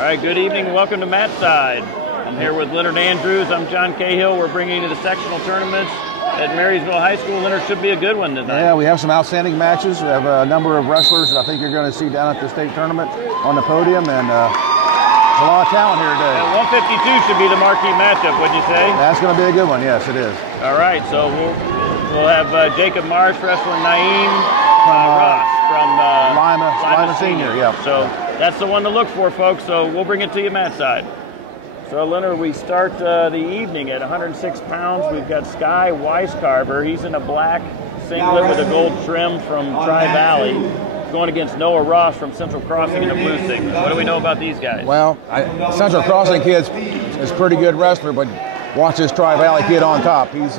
All right, good evening. Welcome to Matt's Side. I'm here with Leonard Andrews. I'm John Cahill. We're bringing you to the sectional tournaments at Marysville High School. Leonard, should be a good one tonight. Yeah, we have some outstanding matches. We have a number of wrestlers that I think you're going to see down at the state tournament on the podium, and there's a lot of talent here today. And 152 should be the marquee matchup, wouldn't you say? That's going to be a good one. Yes, it is. All right, so we'll have Jacob Marsh wrestling Naeem Ross from Lima Senior. Yeah. So that's the one to look for, folks. So we'll bring it to you, Matt's Side. So, Leonard, we start the evening at 106 pounds. We've got Sky Wisecarver. He's in a black singlet with a gold trim from TryiValley, going against Noah Ross from Central Crossing in a blue singlet. What do we know about these guys? Well, Central Crossing kid is a pretty good wrestler, but watch this TryiValley kid on top. He's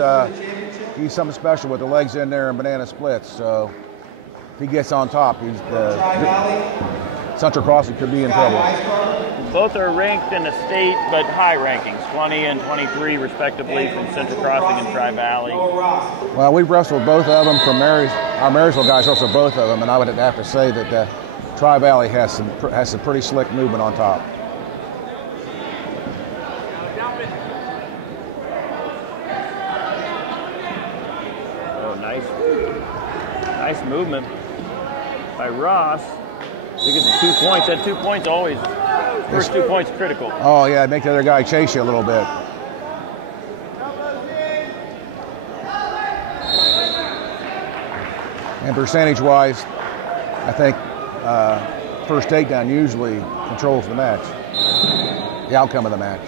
something special with the legs in there and banana splits. So if he gets on top, Central Crossing could be in trouble. Both are ranked in the state, but high rankings, 20 and 23 respectively from Central Crossing and TryiValley. Well, we've wrestled both of them from our Marysville guys wrestled both of them, and I would have to say that TryiValley has some pretty slick movement on top. Oh, nice movement by Ross. He gets 2 points. That 2 points always. First 2 points critical. Oh, yeah, make the other guy chase you a little bit. And percentage-wise, I think first takedown usually controls the match, the outcome of the match.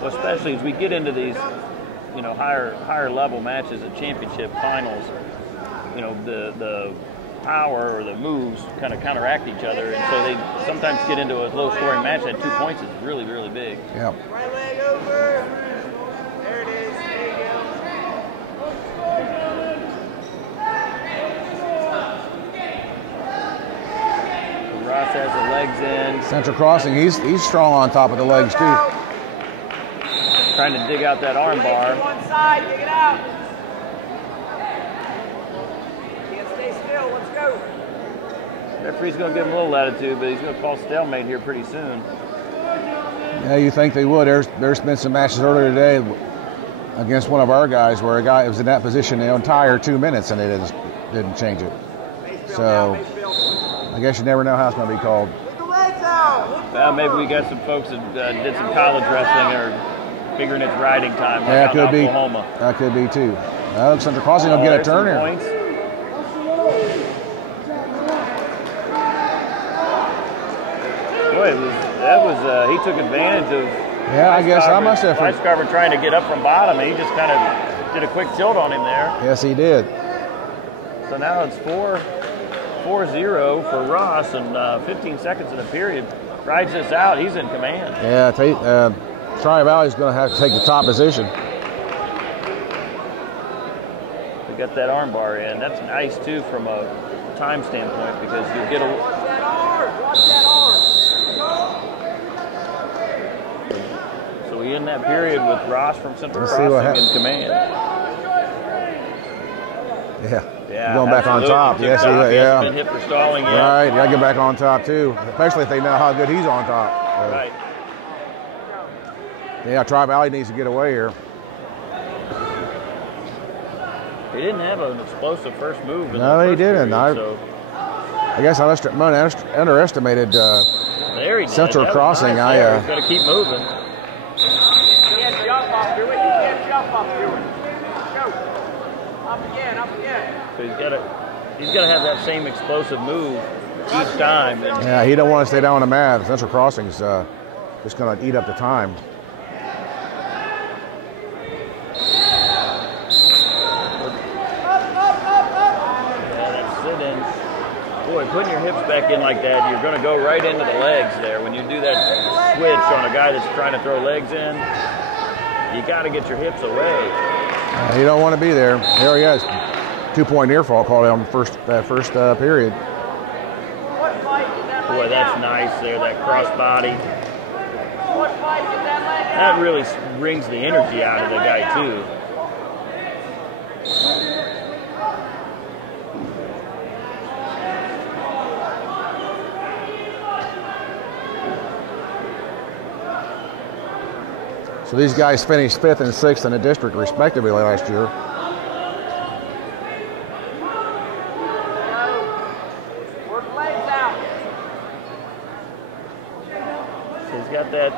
Well, especially as we get into these, higher level matches at championship finals, the power or the moves kind of counteract each other, and so they sometimes get into a low-scoring match. That 2 points is really, really big. Yeah. Right leg over. There it is. There you go. Ross has the legs in. Central Crossing, he's strong on top of the legs too. Trying to dig out that arm bar. One side, dig it out. Referee's going to give him a little latitude, but he's going to call stalemate here pretty soon. Yeah, you think they would. There's been some matches earlier today against one of our guys where a guy was in that position the entire 2 minutes and they didn't change it. So I guess you never know how it's going to be called. Well, maybe we got some folks that did some college wrestling or figuring it's riding time. Like yeah, it could be. Oklahoma. That could be too. Well, Central Crossing will get a turn here. Points. Boy, he took advantage of. Yeah, I guess I must have. Wisecarver trying to get up from bottom, and he just kind of did a quick tilt on him there. Yes, he did. So now it's 4-0 for Ross, and 15 seconds in the period. Rides this out. He's in command. Yeah, TryiValley is going to have to take the top position. We got that arm bar in. That's nice too from a time standpoint because you get a. Watch that arm. So we end that period with Ross from Central Crossing in command. Yeah, going back on top. Yes, yeah. Been hit for stalling yet. Right, you got to get back on top too, especially if they know how good he's on top. Right. Yeah, TryiValley needs to get away here. He didn't have an explosive first move. No, he didn't. I guess I underestimated Central Crossing. Nice. He's got to keep moving. You can't jump up to it. You can't jump up to it. Go. Up again. So he's got to have that same explosive move each time. Yeah, he don't want to stay down on the mat. Central Crossing's just going to eat up the time. Boy, putting your hips back in like that, you're going to go right into the legs there. When you do that switch on a guy that's trying to throw legs in, you got to get your hips away. You don't want to be there. There he is. 2-point near fall called on first period. Boy, that's nice there, that crossbody. That really brings the energy out of the guy, too. So these guys finished 5th and 6th in the district respectively last year. Work legs out. So he's got that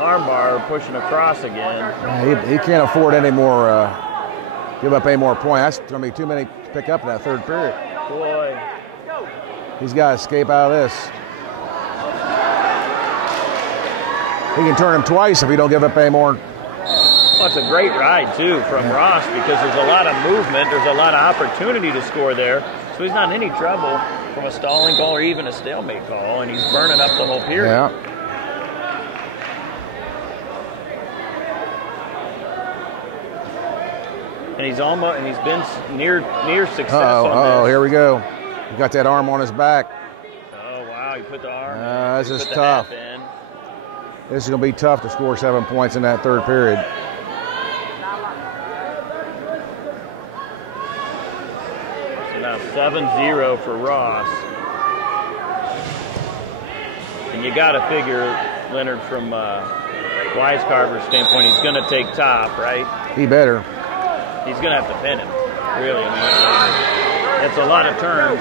arm bar pushing across again. Yeah, he can't afford any more, give up any more points. That's going to be too many to pick up in that 3rd period. Boy. He's got to escape out of this. He can turn him twice if he don't give up any more. Well, it's a great ride, too, from Ross because there's a lot of movement. There's a lot of opportunity to score there. So he's not in any trouble from a stalling call or even a stalemate call, and he's burning up the whole period. Yeah. And he's been near success on this. Oh, here we go. He got that arm on his back. Oh, wow, he put the arm in. This is tough. This is going to be tough to score 7 points in that 3rd period. So now 7-0 for Ross. And you got to figure, Leonard, from Wisecarver's standpoint, he's going to take top, right? He better. He's going to have to pin him, really. I mean, it's a lot of turns.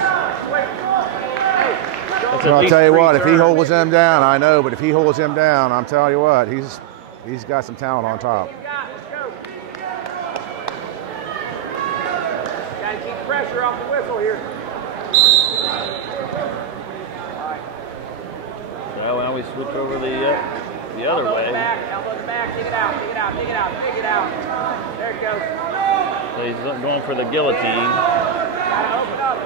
Well, I'll tell you what, if he holds him down, I know, but if he holds him down, I'm telling you what, he's got some talent on top. Got to keep pressure off the whistle here. So now we switch over the other way. Elbow to back, dig it out, dig it out, dig it out, dig it out. There it goes. So he's going for the guillotine. Gotta open up.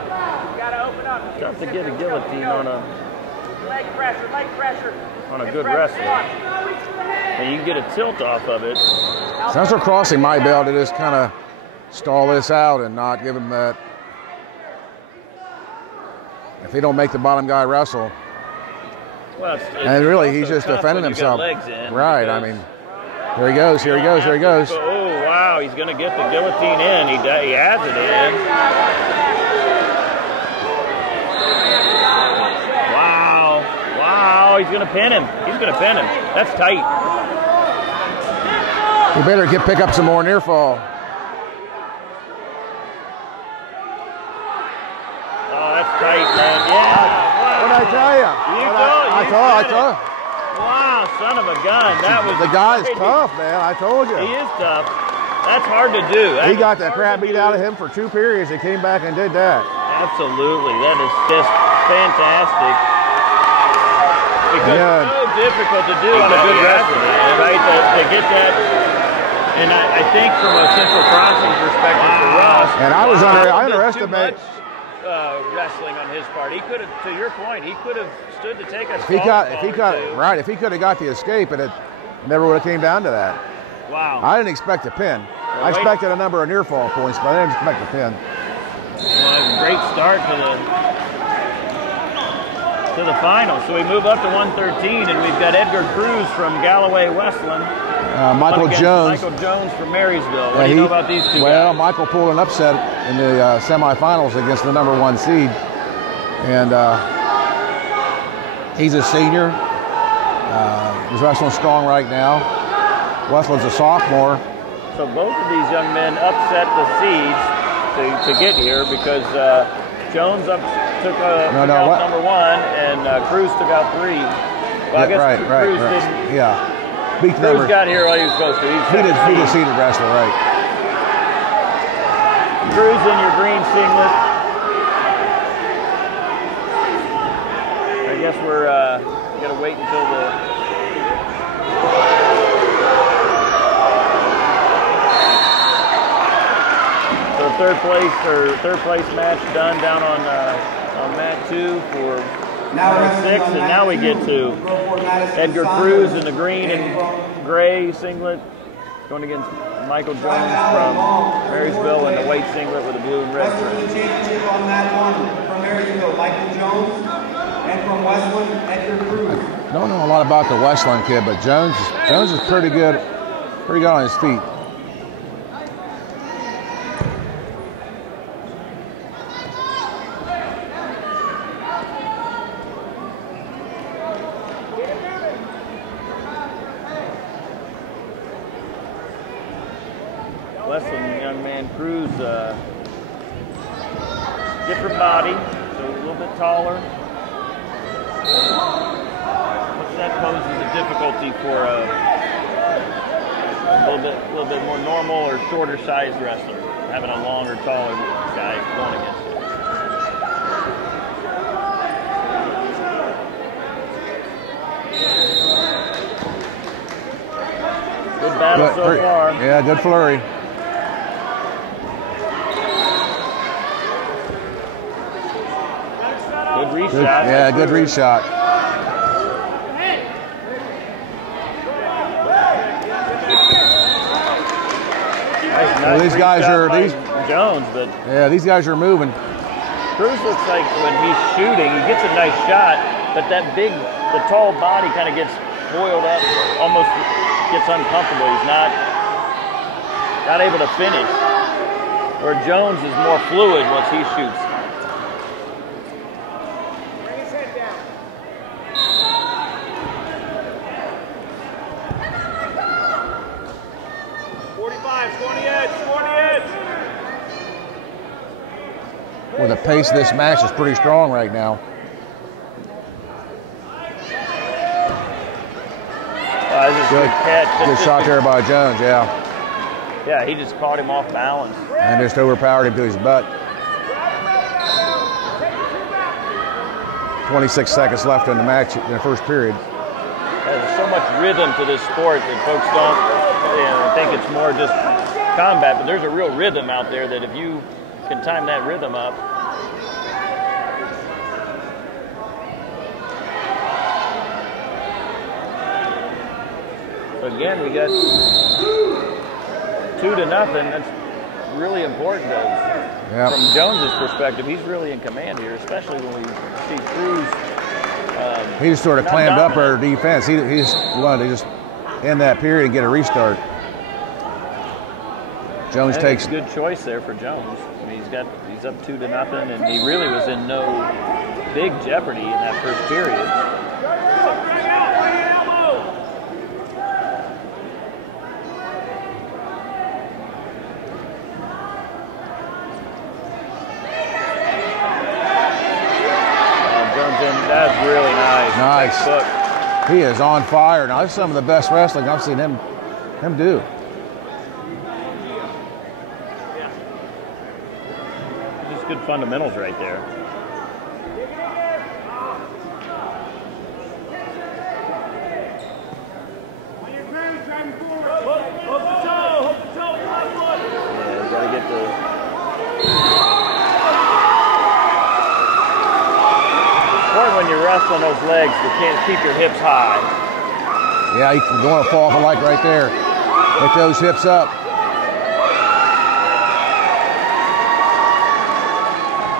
Gotta open up. Tough to get a guillotine on a leg pressure, on a good wrestler. And you can get a tilt off of it. Central Crossing might be able to just kind of stall this out and not give him that. If he don't make the bottom guy wrestle. Well, and really, he's just defending himself. Right, I mean, here he goes, here he goes, here he goes. Oh, wow, he's going to get the guillotine in. He has it in. Wow, he's going to pin him. He's going to pin him. That's tight. You better pick up some more near fall. Oh, that's tight, man. Yeah. What did I tell you? I told you. Wow, son of a gun. That was the guy's crazy. Tough, man. I told you. He is tough. That's hard to do. He got that crap beat out of him for 2 periods. He came back and did that. Absolutely. That is just fantastic. Because it's so difficult to do on a good wrestler, right? To get that. And I think from a Central Crossing perspective for Ross, and I underestimated wrestling on his part. He could have, to your point, he could have stood to take a if he could have got the escape, and it never would have came down to that. Wow. I didn't expect a pin. I expected a number of near fall points, but I didn't expect a pin. Well, great start to the final. So we move up to 113, and we've got Edgar Cruz from Galloway Westland. Michael Jones from Marysville. What do you know about these two guys? Michael pulled an upset in the semifinals against the number 1 seed, and he's a senior. He's wrestling strong right now. Westland's a sophomore. So both of these young men upset the seeds to get here because Jones took out number 1 and Cruz took out 3. Well, I guess Cruz didn't. Yeah. Cruz got here while he was supposed to. He did seeded wrestler, right. Cruz in your green singlet. I guess we're going to wait until the... So third place match done down on mat 2 for mat 6, and now we get to Edgar Cruz in the green and gray singlet going against Michael Jones from Marysville in the white singlet with a blue and red trim. The championship on mat 1 from Marysville, Michael Jones, and from Westland, Edgar Cruz. I don't know a lot about the Westland kid, but Jones is pretty good on his feet. Westland young man Cruz, different body, so a little bit taller. Which that poses a difficulty for a little bit more normal or shorter sized wrestler, having a longer, taller guy going against it. Good battle so far. Yeah, good flurry. Good reshot. Yeah, good reshot. Well, these guys are Jones, but yeah, these guys are moving. Cruz looks like when he's shooting, he gets a nice shot, but the tall body kind of gets boiled up, almost gets uncomfortable. He's not able to finish. Where Jones is more fluid once he shoots. Bring his head down. 45, score on the edge, score on the edge. Well, the pace of this match is pretty strong right now. Good catch. Good shot there by Jones, yeah. Yeah, he just caught him off balance. And just overpowered him to his butt. 26 seconds left in the match in the first period. There's so much rhythm to this sport that folks don't think it's more just combat, but there's a real rhythm out there that if you can time that rhythm up. So again, we got 2-0. That's really important from Jones's perspective. He's really in command here, especially when we see Cruz. He just sort of clammed up our defense. He just wanted to just end that period and get a restart. Jones takes a good choice there for Jones. I mean, he's up 2-0, and he really was in no big jeopardy in that first period. That's really nice. Nice. He is on fire. Now, that's some of the best wrestling I've seen him do. Just good fundamentals right there. Yeah, got to get the... When you rest on those legs, you can't keep your hips high. Yeah, he's going to fall off the light right there. Get those hips up.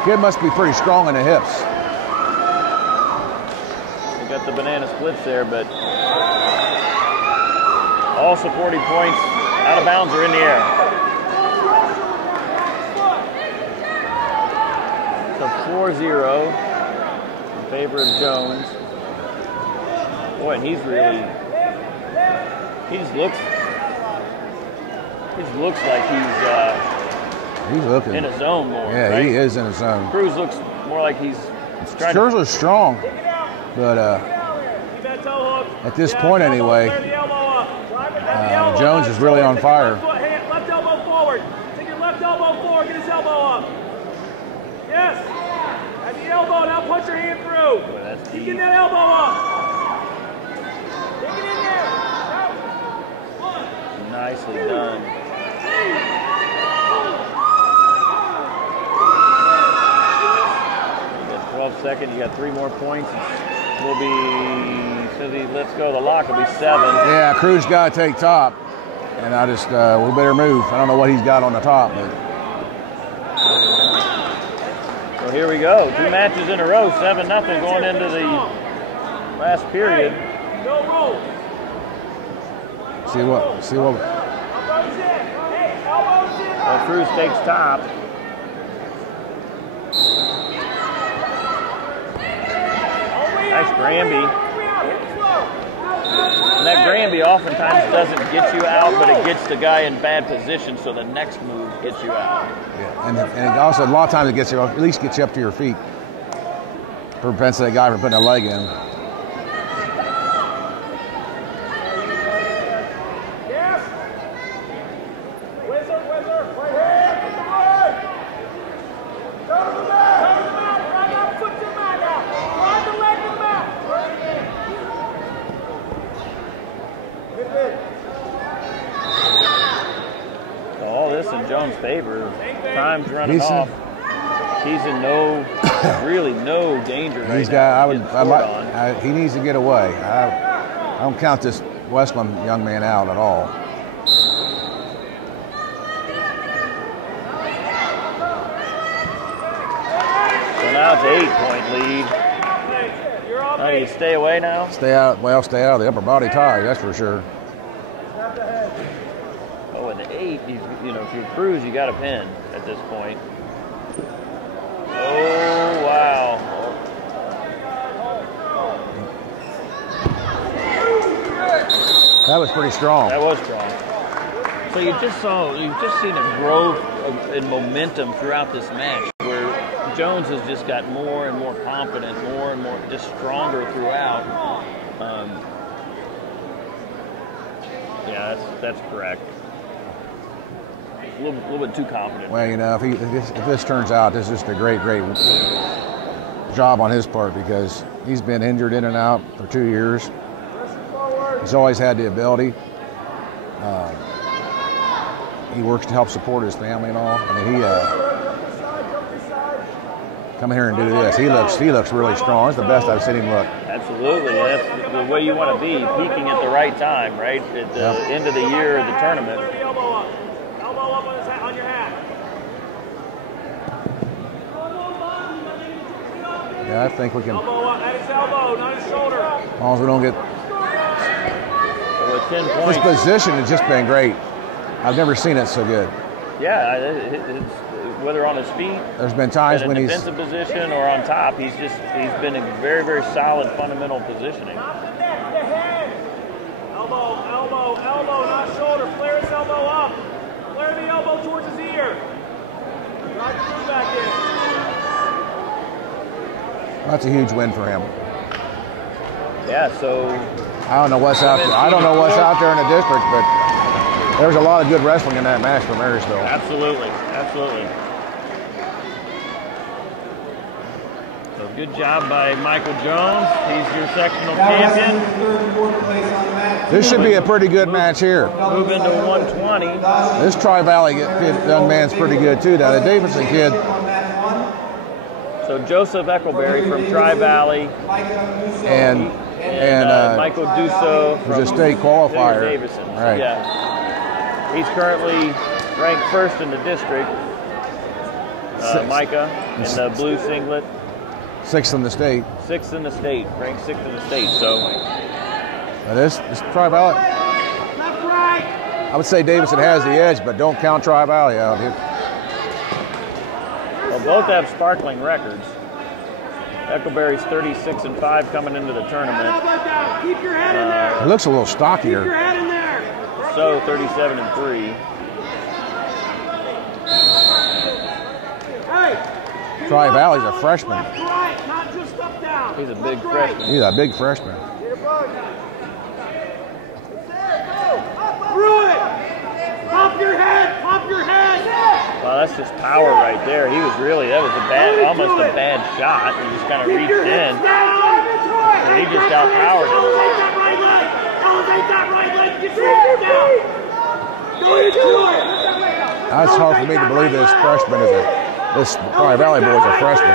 Kid must be pretty strong in the hips. We got the banana splits there, but all supporting points out of bounds or in the air. So 4-0. Favor of Jones. Boy, and he just looks like he's looking in his zone more. Yeah, right? he is in his zone. Cruz looks more like he's trying Cruz is strong, but at this point anyway, Jones is really on fire. Left elbow forward. Take your left elbow forward. Get his elbow up. Yes. At the elbow, now punch your hand through. Boy, that's deep. Get that elbow up. Take it in there. Nicely done. You got 12 seconds. You got 3 more points. Will be, says he lets go. The lock will be 7. Yeah, Cruz got to take top, and I just we better move. I don't know what he's got on the top, but. So here we go. 2 matches in a row, 7-0 going into the last period. No roll. See what? Well, Cruz takes top. Nice Granby. And that canby oftentimes doesn't get you out, but it gets the guy in bad position, so the next move gets you out. Yeah, and also a lot of times it gets you, at least gets you up to your feet. Prevents that guy from putting a leg in. Favor. Time's running off. He's in really no danger right now. He needs to get away. I don't count this Westland young man out at all. So now it's an 8-point lead. How do you stay away now? Stay out of the upper body tie, that's for sure. Oh, and the 8, if you cruise, you got a pin at this point. Oh, wow. That was pretty strong. That was strong. So you've just seen a growth in momentum throughout this match where Jones has just got more and more confident, more and more, just stronger throughout. Yeah, that's correct. A little bit too confident. Well, if this turns out, this is just a great job on his part because he's been injured in and out for 2 years. He's always had the ability. He works to help support his family and all. I mean, he come here and do this. He looks really strong. It's the best I've seen him look. Absolutely. That's the way you want to be, peaking at the right time, right? At the end of the year of the tournament. On your hat. Yeah, I think we can. Elbow up, at his elbow, not his shoulder. As long as we don't get. So with 10 points. His position has just been great. I've never seen it so good. Yeah, it's, whether on his feet. There's been times when he's in defensive position or on top. He's been in very, very solid fundamental positioning. Elbow, not shoulder. Flare his elbow up. Flare the elbow towards his ear. Drive the move back in. That's a huge win for him. Yeah, so I don't know what's out there. I don't know what's out there in the district, but there's a lot of good wrestling in that match for Marysville. Absolutely. So good job by Michael Jones. He's your sectional champion. This should be a pretty good match here. Move into 120. This Tri-Valley young man's pretty good too. Now the Davidson kid. So Joseph Eckelberry from TryiValley and Michael Dusseau who's a state qualifier. Davidson. Right. Yeah. He's currently ranked first in the district. Micah in the blue singlet. Sixth in the state. Ranked sixth in the state. So this Tri-Valley. I would say Davidson has the edge, but don't count Tri-Valley out here. Well, both have sparkling records. Eckelberry's 36-5 coming into the tournament. Keep your head in there. He looks a little stockier. Keep your head in there. So 37-3. Hey. Tri-Valley's a freshman. Left, right, not just up, down. He's a big freshman. He's a big freshman. Through it. Pump your head. Well, that's just power right there. That was almost a bad shot. He just kind of reached in. And he just outpowered it. Elevate that right leg. Get your head down. Go into it. It's hard for me to believe this freshman this Tri-Valley boy is a freshman.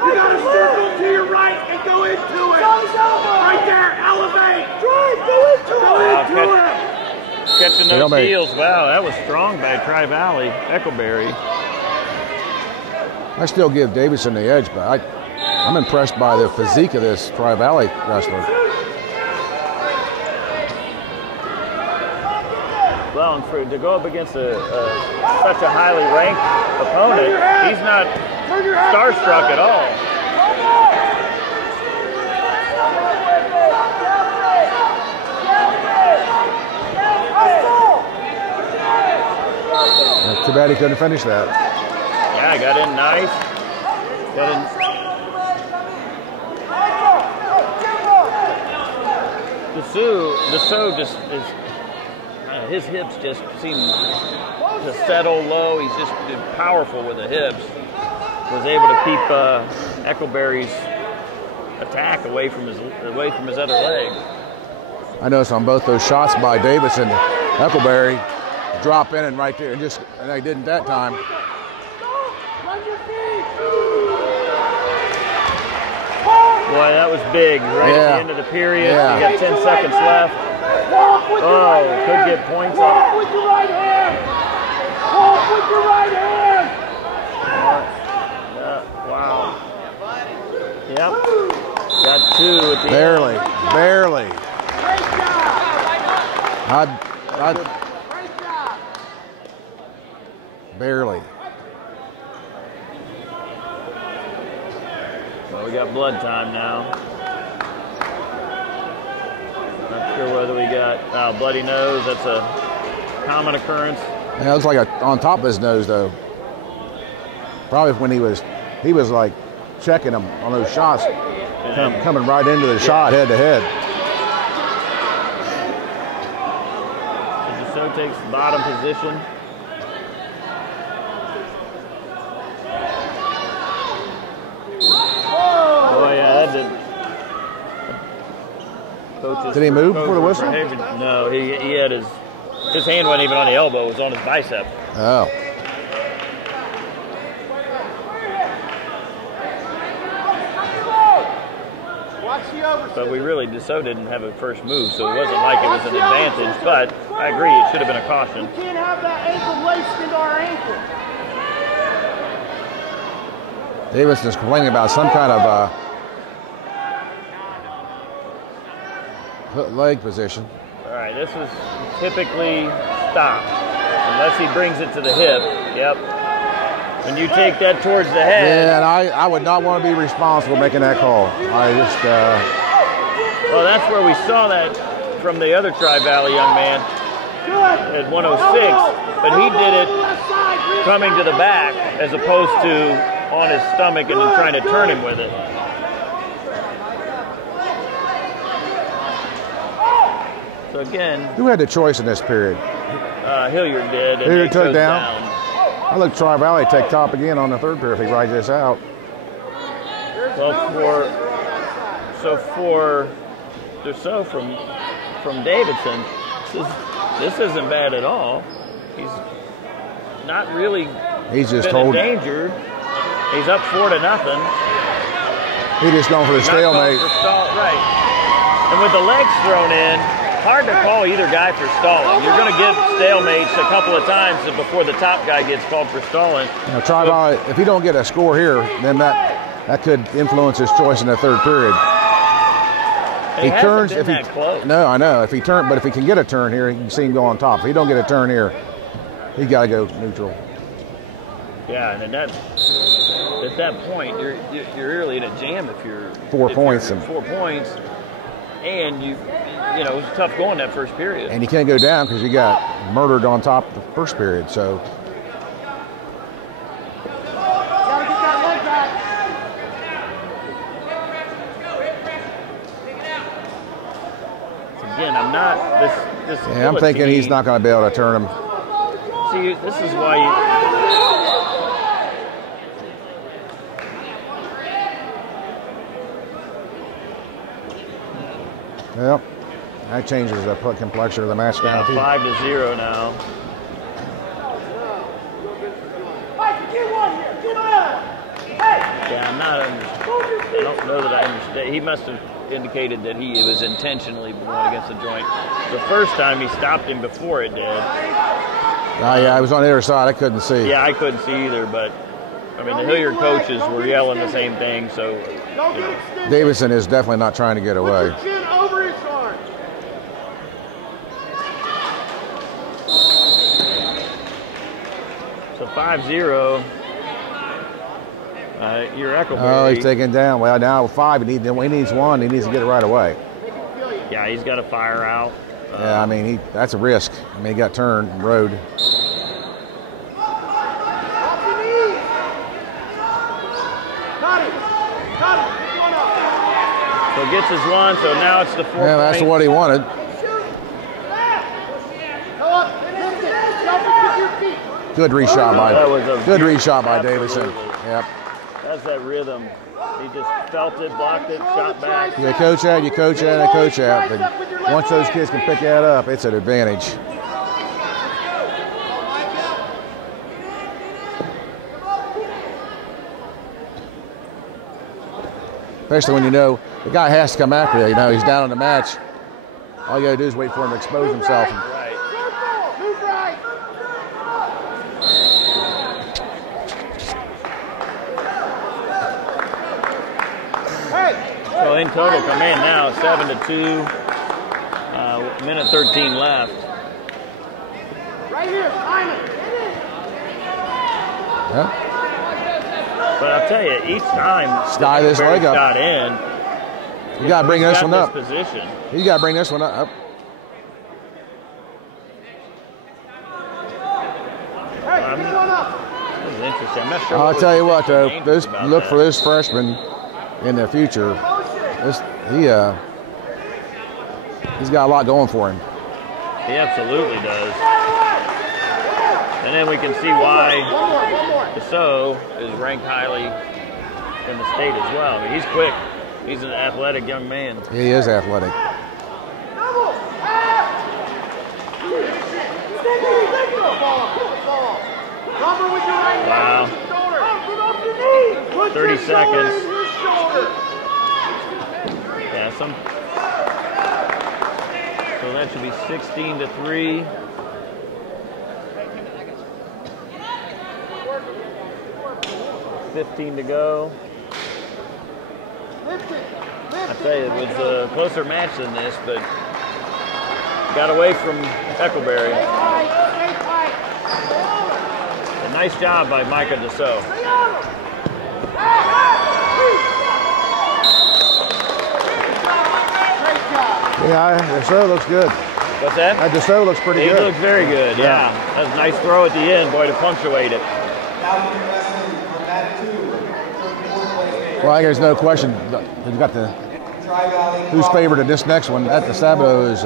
You got to circle to your right and go into it. Right there, elevate. Go into it. Catching those heels. Wow, that was strong by Tri-Valley. Eckelberry. I still give Davidson the edge, but I'm impressed by the physique of this Tri-Valley wrestler. Well, and to go up against such a highly ranked opponent, he's not starstruck at all. Too bad he couldn't finish that. Yeah, got in nice. Got in. Dusseau just is, his hips just seem to settle low. He's just powerful with the hips. Was able to keep Eckleberry's attack away from his other leg. I noticed on both those shots by Davidson, Eckleberry drop in and right there, and they didn't that time. Boy, that was big, right at the end of the period. Yeah. You got 10 seconds left. Oh, could get points up. Walk with your right hand. Walk with your right hand. Wow. Yep. Got 2 at the Barely. end. Barely. Great job. Barely. Well, we got blood time now. Not sure whether we got bloody nose. That's a common occurrence. Yeah, it looks like on top of his nose though. Probably when he was like checking him on those shots, coming right into the shot head to head. Dusseau takes the bottom position. Oh yeah, that did. Did he move before the whistle? No, he had his hand wasn't even on the elbow; it was on his bicep. Oh. But Dusseau didn't have a first move, so it wasn't like it was an advantage. But I agree, it should have been a caution. You can't have that ankle laced into our ankle. Davidson's complaining about some kind of leg position. All right, this is typically stopped, unless he brings it to the hip. Yep. When you take that towards the head. Yeah, and I would not want to be responsible making that call. I just. Well, that's where we saw that from the other TryiValley young man at 106, but he did it coming to the back as opposed to on his stomach and then trying to turn him with it. So again, who had the choice in this period? Hilliard did. And Hilliard took down. I look TryiValley take top again on the third period if he rides this out. Well, for Dusseau from Davidson, this isn't bad at all. He's not really. He's just endangered. He's up 4-0. He just going for the stalemate. Right. And with the legs thrown in, hard to call either guy for stalling. You're going to get stalemates a couple of times before the top guy gets called for stalling. You know, TryiValley, if he don't get a score here, then that could influence his choice in the third period. He turns if he close. No, I know. If he can get a turn here, you can see him go on top. If he don't get a turn here, he got to go neutral. Yeah, and at that point, you're really in a jam if you're 4 points. 4 points, and you know it was tough going that first period. And you can't go down because you got murdered on top of the first period. So. Again, I'm not this. Yeah, I'm thinking he's not going to be able to turn him. See, this is why you. Well, that changes the complexion of the match now too. 5-0 now. Yeah, I don't know that I understand. He must have indicated that he was intentionally going against the joint. The first time he stopped him before it did. Yeah, I was on the other side. I couldn't see. Yeah, I couldn't see either, but I mean, the Hilliard coaches were yelling the same thing, so. You know. Davidson is definitely not trying to get away. So 5-0. You're Eckleberry. Oh, he's taken down. Well, now 5. He needs 1. He needs to get it right away. Yeah, he's got to fire out. Yeah, I mean, that's a risk. I mean, he got turned, rode. gets his one, so now it's the 4 Yeah, that's point. what he wanted. Good reshot by Davidson. Yep. That's that rhythm. He just felt it, blocked it, shot back. You coach that, you coach that, and coach that. But once those kids can pick that up, it's an advantage. Especially when you know the guy has to come after you. You know, he's down in the match. All you got to do is wait for him to expose himself. So in total, come in now, 7-2, minute 13 left. Right here, Simon. Yeah. But I'll tell you, each time Sky this leg up. got in, You got to bring this one up. Position. You got to bring this one up. Hey, keep going up. This is interesting. I'm not sure. I'll tell you what, though, look for this. this freshman in the future. He's got a lot going for him. He absolutely does. And then we can see why Dusseau is ranked highly in the state as well. I mean, he's quick. He's an athletic young man. He is athletic. Wow. 30 seconds. Yeah, so that should be 16-3. $15 to go. I tell you, it was a closer match than this, but got away from Eckleberry. A nice job by Micah Dusseau. Yeah, Dusseau looks good. What's that? Dusseau looks pretty good. He looks very good, yeah. That was a nice throw at the end, boy, to punctuate it. Well, I guess there's no question. We've got who's favored in this next one. At DiSabato is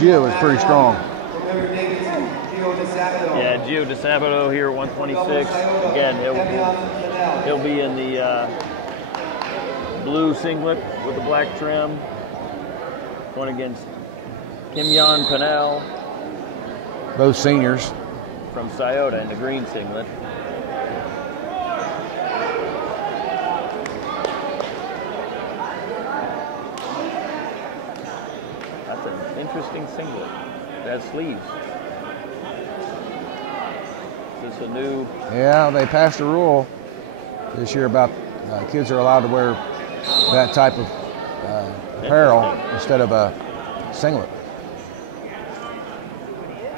Gio is pretty strong. Yeah, Gio DiSabato here at 126. Again, he'll be in the blue singlet with the black trim. Going against Kimyon Connell. Both seniors. From Scioto in the green singlet. That's an interesting singlet. That sleeves. Is this a new? Yeah, they passed a rule this year about kids are allowed to wear that type of apparel instead of a singlet.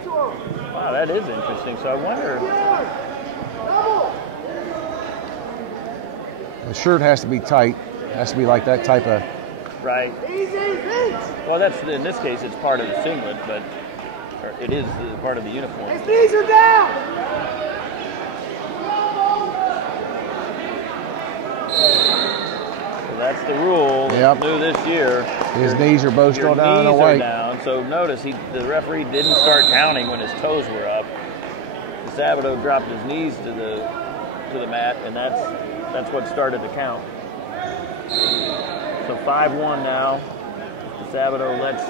Wow, that is interesting. So I wonder. The shirt has to be tight. It has to be like that type of. Right. Well, that's in this case it's part of the singlet, but it is part of the uniform. His knees are down. That's the rule. Yep. New this year. His knees are both still down in the white. Down. So notice the referee didn't start counting when his toes were up. DiSabato dropped his knees to the mat, and that's what started the count. So 5-1 now. DiSabato lets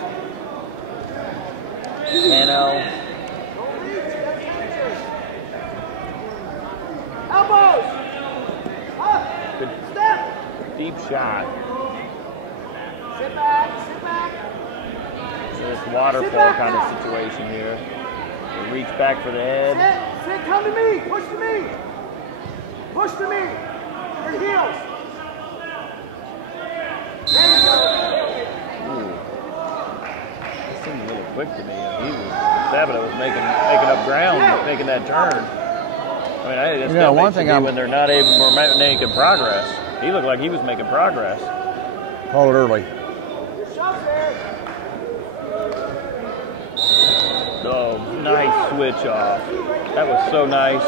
Connell. Elbows. Good. Step. Deep shot. Sit back. So this waterfall kind of situation here. They reach back for the head. Sit, come to me. Push to me. Push to me. Your heels. There you go. Ooh. That seemed a little quick to me. DiSabato was making up ground, making that turn. I mean, that's one thing when they're not able to make progress. He looked like he was making progress. Call it early. Oh, nice switch off. That was so nice.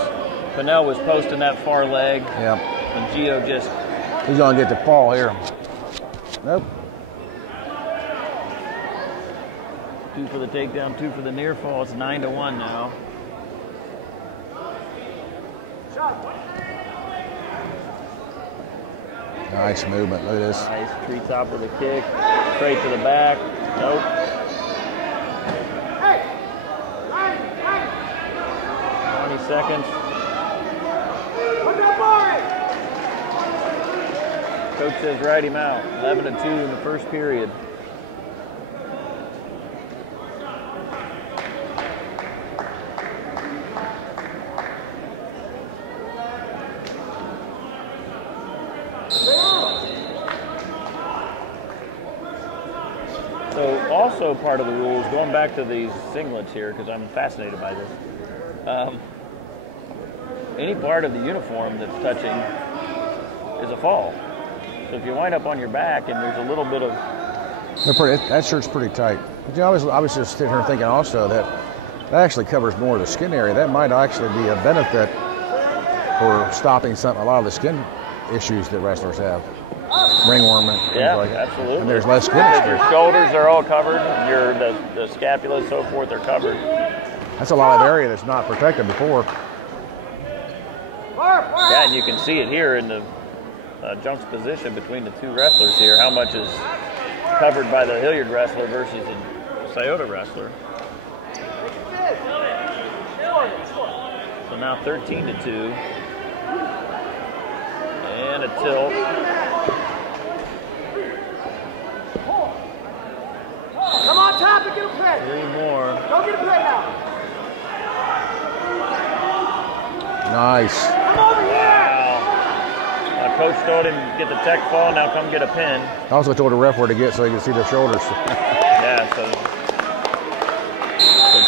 Connell was posting that far leg. Yep. And Gio just... He's going to get the ball here. Nope. 2 for the takedown, 2 for the near fall. It's 9-1 now. Nice movement. Look at this. Nice tree top with a kick. Straight to the back. Nope. 20 seconds. Coach says ride him out. 11-2 in the first period. So also part of the rules, going back to these singlets here, because I'm fascinated by this. Any part of the uniform that's touching is a fall. So if you wind up on your back and there's a little bit of... That shirt's pretty tight. But I was just sitting here thinking also that actually covers more of the skin area. That might actually be a benefit for stopping a lot of the skin issues that wrestlers have. Ringworm and things like that. Absolutely. And there's less skin. Your shoulders are all covered. The scapula and so forth are covered. That's a lot of area that's not protected before. Yeah, and you can see it here in the juxtaposition between the two wrestlers here, how much is covered by the Hilliard wrestler versus the Scioto wrestler. So now 13-2. And a tilt. Come on, tap and get a pin. 3 more. Go get a pin now. Nice. Come over here. Coach told him get the tech fall, now come get a pin. I also told the ref where to get so he could see their shoulders. Yeah, so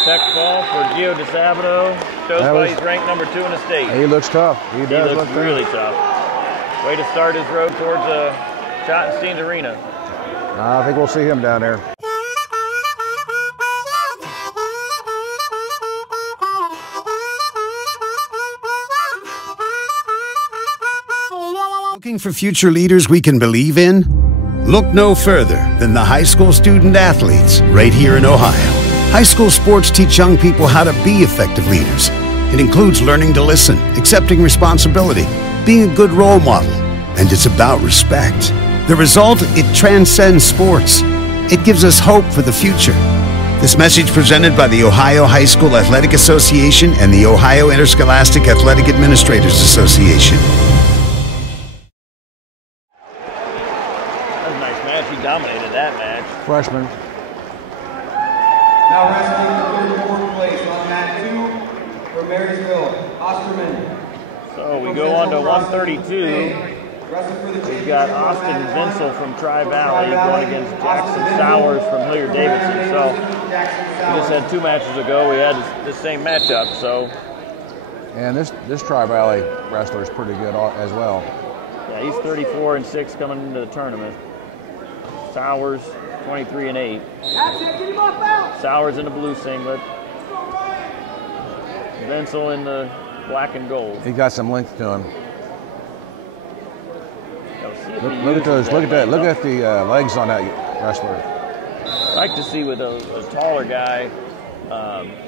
tech fall for DiSabato. Shows why he's ranked number 2 in the state. He looks tough. He does looks really tough. Way to start his road towards Schottenstein's Arena. I think we'll see him down there. Looking for future leaders we can believe in? Look no further than the high school student athletes right here in Ohio. High school sports teach young people how to be effective leaders. It includes learning to listen, accepting responsibility, being a good role model, and it's about respect. The result, it transcends sports. It gives us hope for the future. This message presented by the Ohio High School Athletic Association and the Ohio Interscholastic Athletic Administrators Association. Dominated that match. Freshman. Now wrestling the third and fourth place on mat 2 for Marysville, Osterman. So we go on to 132. We've got Austin Vensil from TryiValley going against Jackson Sowers from Hilliard Davidson. So we just had 2 matches ago. We had the same matchup. So. And this TryiValley wrestler is pretty good as well. Yeah, he's 34-6 coming into the tournament. Sowers, 23-8. Sowers in the blue singlet. Vensil in the black and gold. He got some length to him. Look at those. Look at that. Look at the legs on that wrestler. I like to see with a taller guy,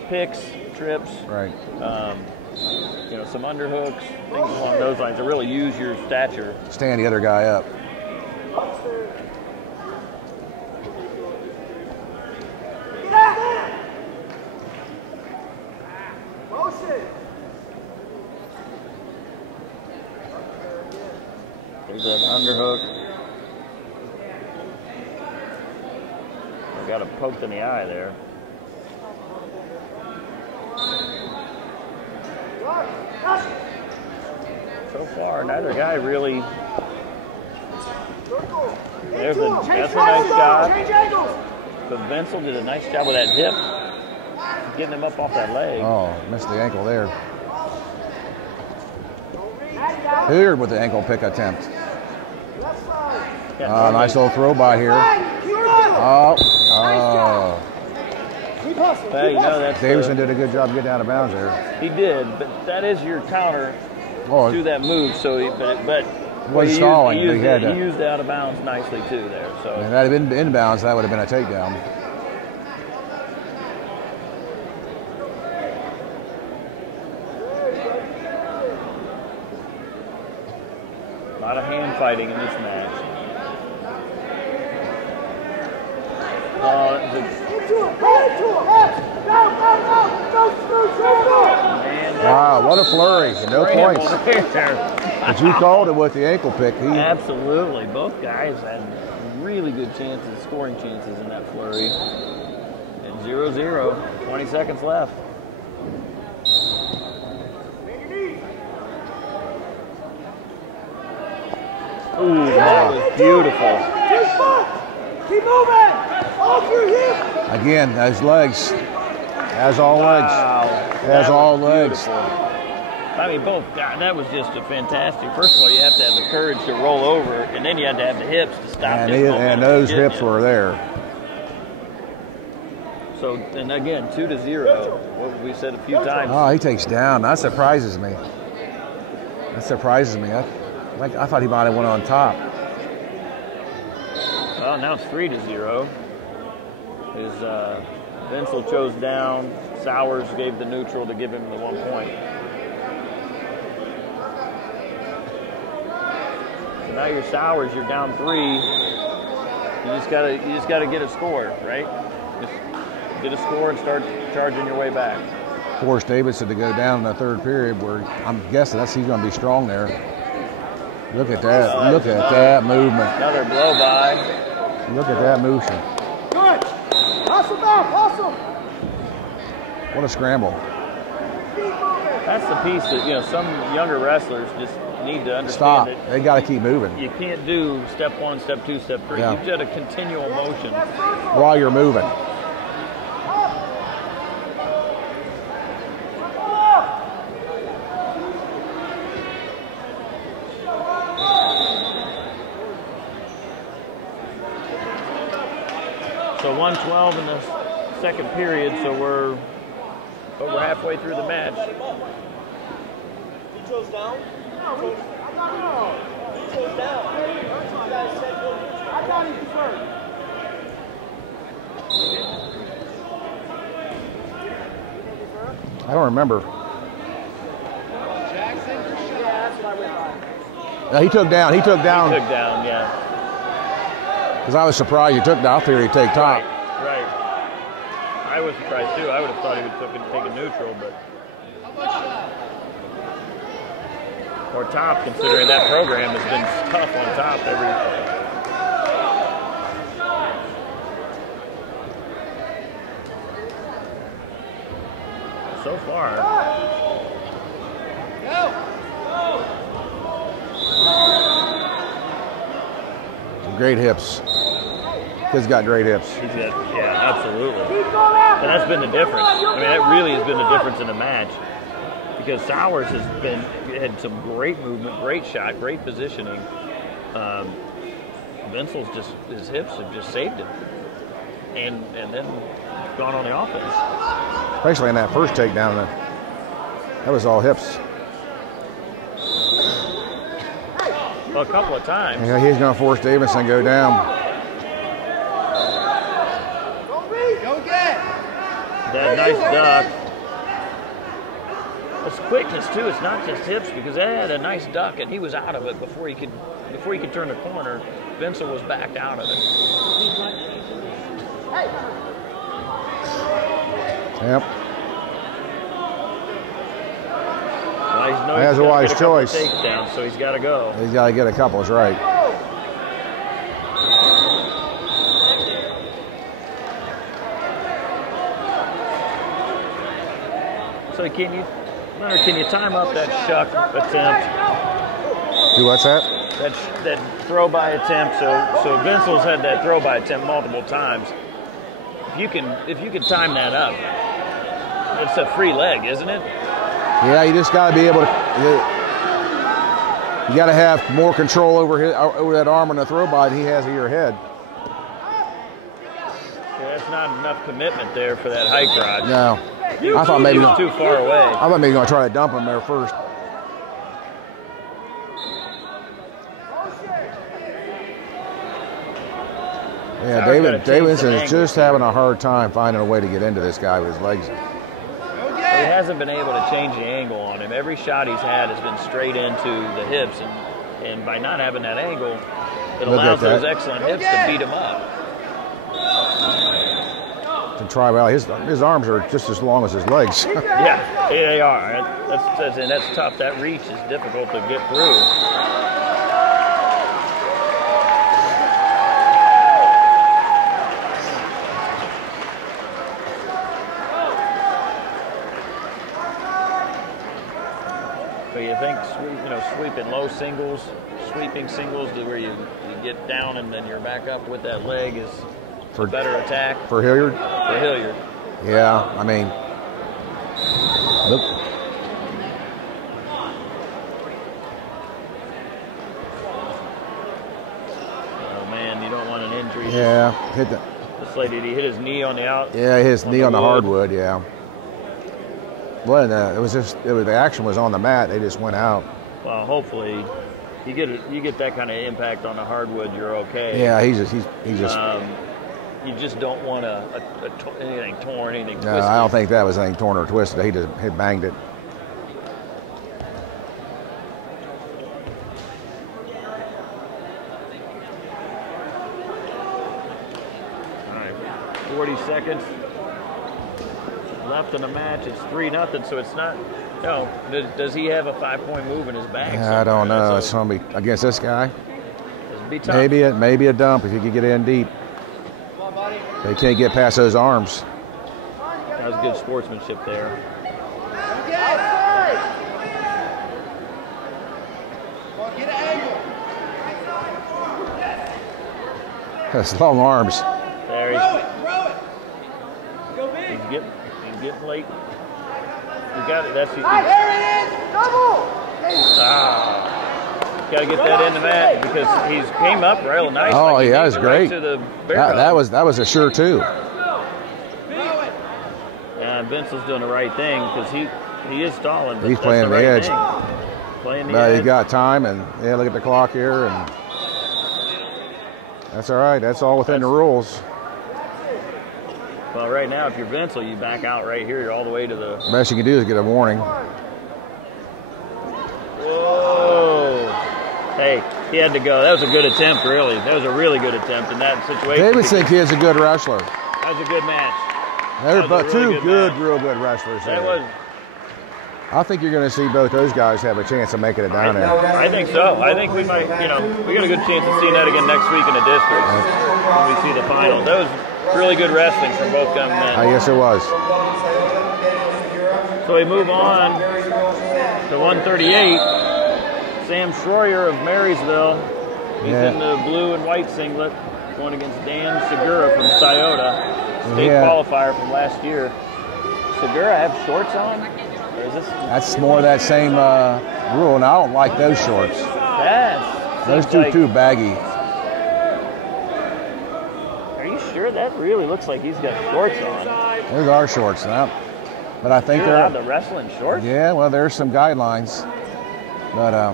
picks, trips. Right. Some underhooks, things along those lines to really use your stature. Stand the other guy up. There's that underhook. I got him poked in the eye there. So far, neither guy really. That's a nice shot. But Vensil did a nice job with that hip, getting him up off that leg. Oh, missed the ankle there. Hilliard with the ankle pick attempt. Nice little throw by here. Oh. Davidson did a good job getting out of bounds there. He did, but that is your counter to that move. So, he wasn't stalling. He used the out of bounds nicely too there. So, if that had been inbounds, that would have been a takedown. A lot of hand fighting in this match. Wow, what a flurry. No points. But you called it with the ankle pick. Absolutely. Both guys had really good chances, scoring chances in that flurry. And 0-0, 20 seconds left. Ooh, that was beautiful. Keep moving! Off your hip! Again, those legs. Has all legs. Has all legs. I mean, both guys, that was just a fantastic. First of all, you have to have the courage to roll over, and then you have to have the hips to stop. And those hips were there. So, and again, 2-0. What we said a few times. Oh, he takes down. That surprises me. That surprises me. I thought he might have went on top. Well, now it's 3-0. Vensil chose down. Sowers gave the neutral to give him the 1 point. So now you're Sowers. You're down 3. You just gotta get a score, right? Just get a score and start charging your way back. Force Davidson to go down in the third period, where I'm guessing he's going to be strong there. Look at that. Look at that movement. Another blow by. Look at that motion. Good. Hustle back, hustle. What a scramble. That's the piece that, some younger wrestlers just need to understand. Stop. That they got to keep moving. You can't do step 1, step 2, step 3. Yeah. You've got a continual motion. While you're moving. So 1:12 in the second period, so we're halfway through the match. He chose down? No, he chose down. I thought he deferred. I don't remember. Jackson? Yeah, that's what I went by. No, he took down. He took down, yeah. Because I was surprised he took down. I figured he'd take top. Right. I was surprised too. I would have thought he would take a neutral, but. Or top, considering that program has been tough on top so far. Great hips. Kid's got great hips. Yeah, absolutely. And that's been the difference. I mean, that really has been the difference in the match. Because Sowers had some great movement, great shot, great positioning. Vensil's his hips have just saved him. And then gone on the offense. Especially in that first takedown. That was all hips. Well, a couple of times. Yeah, he's going to force Davidson to go down. That nice duck. It's quickness too. It's not just hips, because they had a nice duck and he was out of it before he could turn the corner. Vensil was backed out of it. Yep. Well, That's a wise choice. Takedown, so he's got to go. He's got to get a couple. Is right. So can you time up that shuck attempt? Do what's that? That throw by attempt. So Vensil's had that throw by attempt multiple times. If you can time that up, it's a free leg, isn't it? Yeah, you just got to be able to. You got to have more control over that arm on the throw by than he has of your head. Yeah, that's not enough commitment there for that high crotch. No. I thought maybe he was too far away. I thought maybe going to try to dump him there first. Yeah, Davidson is just having a hard time finding a way to get into this guy with his legs. He hasn't been able to change the angle on him. Every shot he's had has been straight into the hips, and And by not having that angle, it allows those excellent hips to beat him up. To TryiValley, his arms are just as long as his legs. Yeah, they are. And that's tough. That reach is difficult to get through. But you think, sweeping low singles, sweeping singles to where you get down and then you're back up with that leg is a better attack. For Hilliard? For Hilliard. Yeah, I mean, look. Oh, man, you don't want an injury. Yeah, hit the. This lady, did he hit his knee on the out? Yeah, his knee on the hardwood, yeah. Well, the action was on the mat. They just went out. Well, hopefully, you get that kind of impact on the hardwood, you're okay. Yeah, he just. You just don't want anything torn, anything twisted. No, I don't think that was anything torn or twisted. He just banged it. All right, 40 seconds left in the match. It's 3-0, so it's not. No, does he have a 5-point move in his bag? I don't know. It's gonna be against this guy. It'll be tough. Maybe a dump if you could get in deep. They can't get past those arms. That was good sportsmanship there. That's long arms. There he's getting late. You got it. That's there it is. Double. Got to get that in the mat because he's came up real nice. Oh, yeah, that was great. Right to the that was a sure two. And Vensil's doing the right thing because he is stalling. He's playing the edge. Playing the edge. He got time, and yeah, look at the clock here, and that's all right. That's all within the rules. Well, right now, if you're Vensil, you back out right here. You're all the way to the. The best you can do is get a warning. Whoa! Hey, he had to go. That was a good attempt, really. That was a really good attempt in that situation. Davidson kid's a good wrestler. That was a good match. They're real good wrestlers. That was. I think you're going to see both those guys have a chance of making it down there. I think so. I think we might, we got a good chance of seeing that again next week in the districts when we see the finals. That was really good wrestling from both young men. Yes, it was. So we move on to 138. Sam Schroyer of Marysville. He's in the blue and white singlet, going against Dan Segura from Scioto, state qualifier from last year. Segura have shorts on? Or is this? That's more of that same rule, and I don't like those shorts. Those too baggy. Are you sure? That really looks like he's got shorts on. Those are shorts now, but I think they're allowed to wrestle in shorts. Yeah, well, there's some guidelines, but I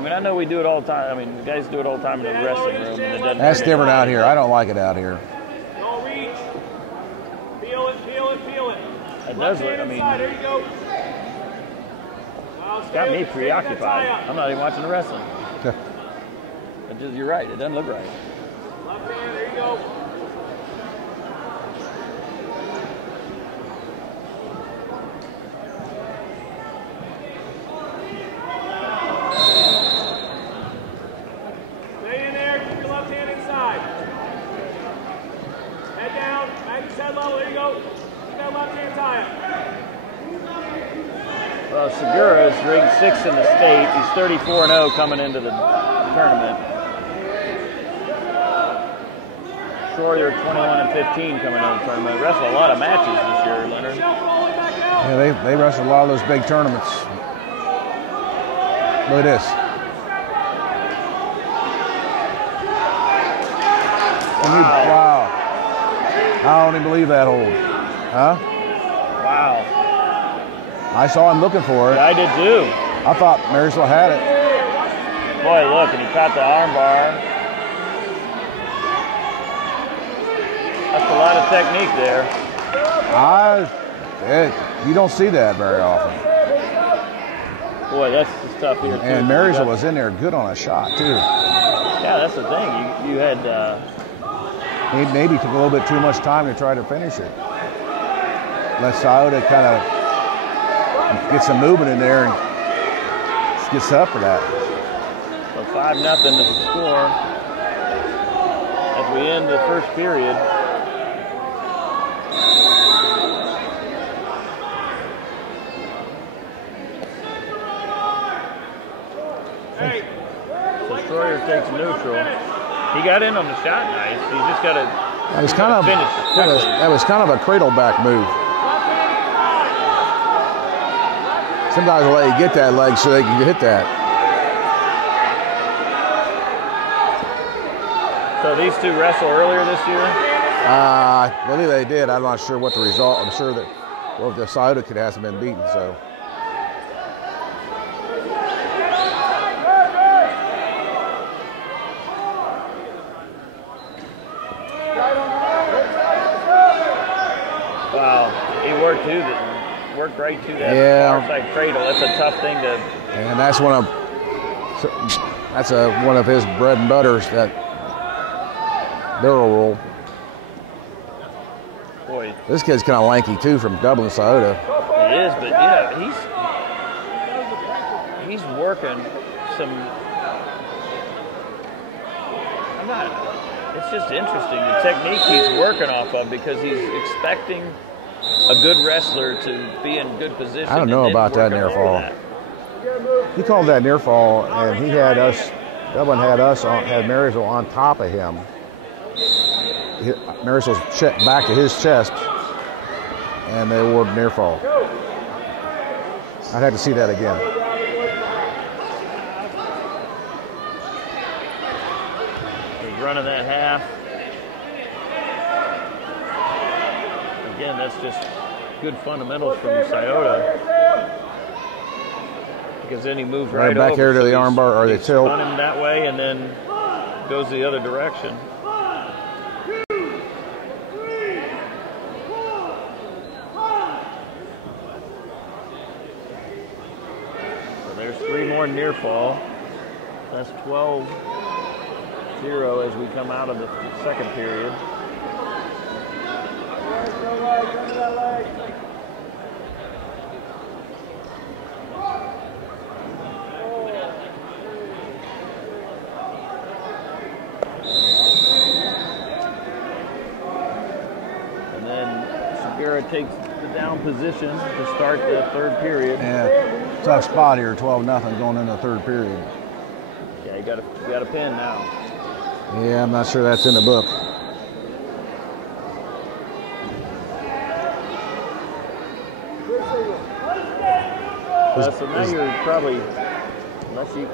mean, I know we do it all the time. I mean, the guys do it all the time in the wrestling room, and it doesn't. That's different out here. I don't like it out here. Don't reach. Feel it. It does look. I mean, there you go. It's got me preoccupied. I'm not even watching the wrestling. You're right. It doesn't look right. Left hand. There you go. Stay in there. Keep your left hand inside. Head down. Magnus head level. There you go. Keep that left hand tight. Well, Segura is ranked 6th in the state. He's 34-0 coming into the tournament. Schroyer 21-15 coming into the tournament. Wrestled a lot of matches this year, Leonard. Yeah, they wrestle a lot of those big tournaments. Look at this. Wow. I don't even believe that hold. Huh? Wow. I saw him looking for it. Yeah, I did too. I thought Marysville had it. Boy, look, and he caught the arm bar. That's a lot of technique there. You don't see that very often. Boy, that's tough here, too. And Marysville was in there good on a shot, too. Yeah, that's the thing. You had... He maybe took a little bit too much time to try to finish it. Let Scioto kind of get some movement in there and gets up for that. So 5-0 is the score as we end the first period. So Sawyer takes neutral. He got in on the shot nice. He just got to finish. That was kind of a cradle back move. Some guys will let you get that leg so they can hit that. So these two wrestled earlier this year? I believe they did. I'm not sure what the result. I'm sure that the Scioto kid hasn't been beaten. So. Worked right to that far side cradle. That's a tough thing to. And that's one of his bread and butters, that barrel roll. Boy, this kid's kind of lanky too, from Dublin, Scioto. He is, but yeah, he's working some. It's just interesting the technique he's working off of, because he's expecting a good wrestler to be in good position. I don't know about that near fall. He called that near fall, and he had us. Dublin had Marysville on top of him. Marysville's back to his chest, and they awarded near fall. I'd have to see that again. He's running that half. Again, that's just good fundamentals from Scioto. Because then he moves right back over, here to the armbar or the tilt. Run him that way and then goes the other direction. So there's 3 more near fall. That's 12-0 as we come out of the second period. And then Segura takes the down position to start the third period. Yeah, tough spot here, 12-0 going into the third period. Yeah, you got a pin now. Yeah, I'm not sure that's in the book. So now you're probably, unless you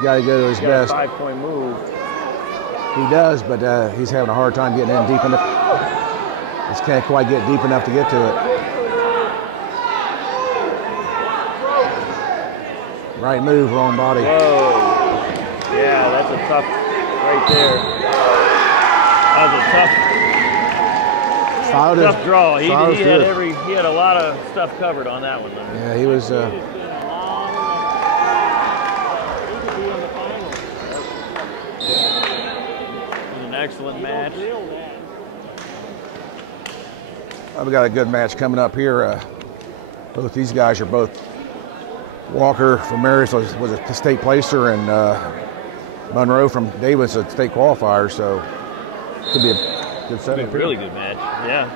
got to go to his best. 5-point move. He does, but he's having a hard time getting in deep enough. Just can't quite get deep enough to get to it. Right move, wrong body. Whoa. Yeah, that's a tough right there. That was a tough draw. He had a lot of stuff covered on that one, Leonard. Yeah, he was. An excellent match. We got a good match coming up here. Both these guys are both. Walker from Marysville was a state placer, and Monroe from Davidson, a state qualifier. So could be a good setting. Really good match. Yeah.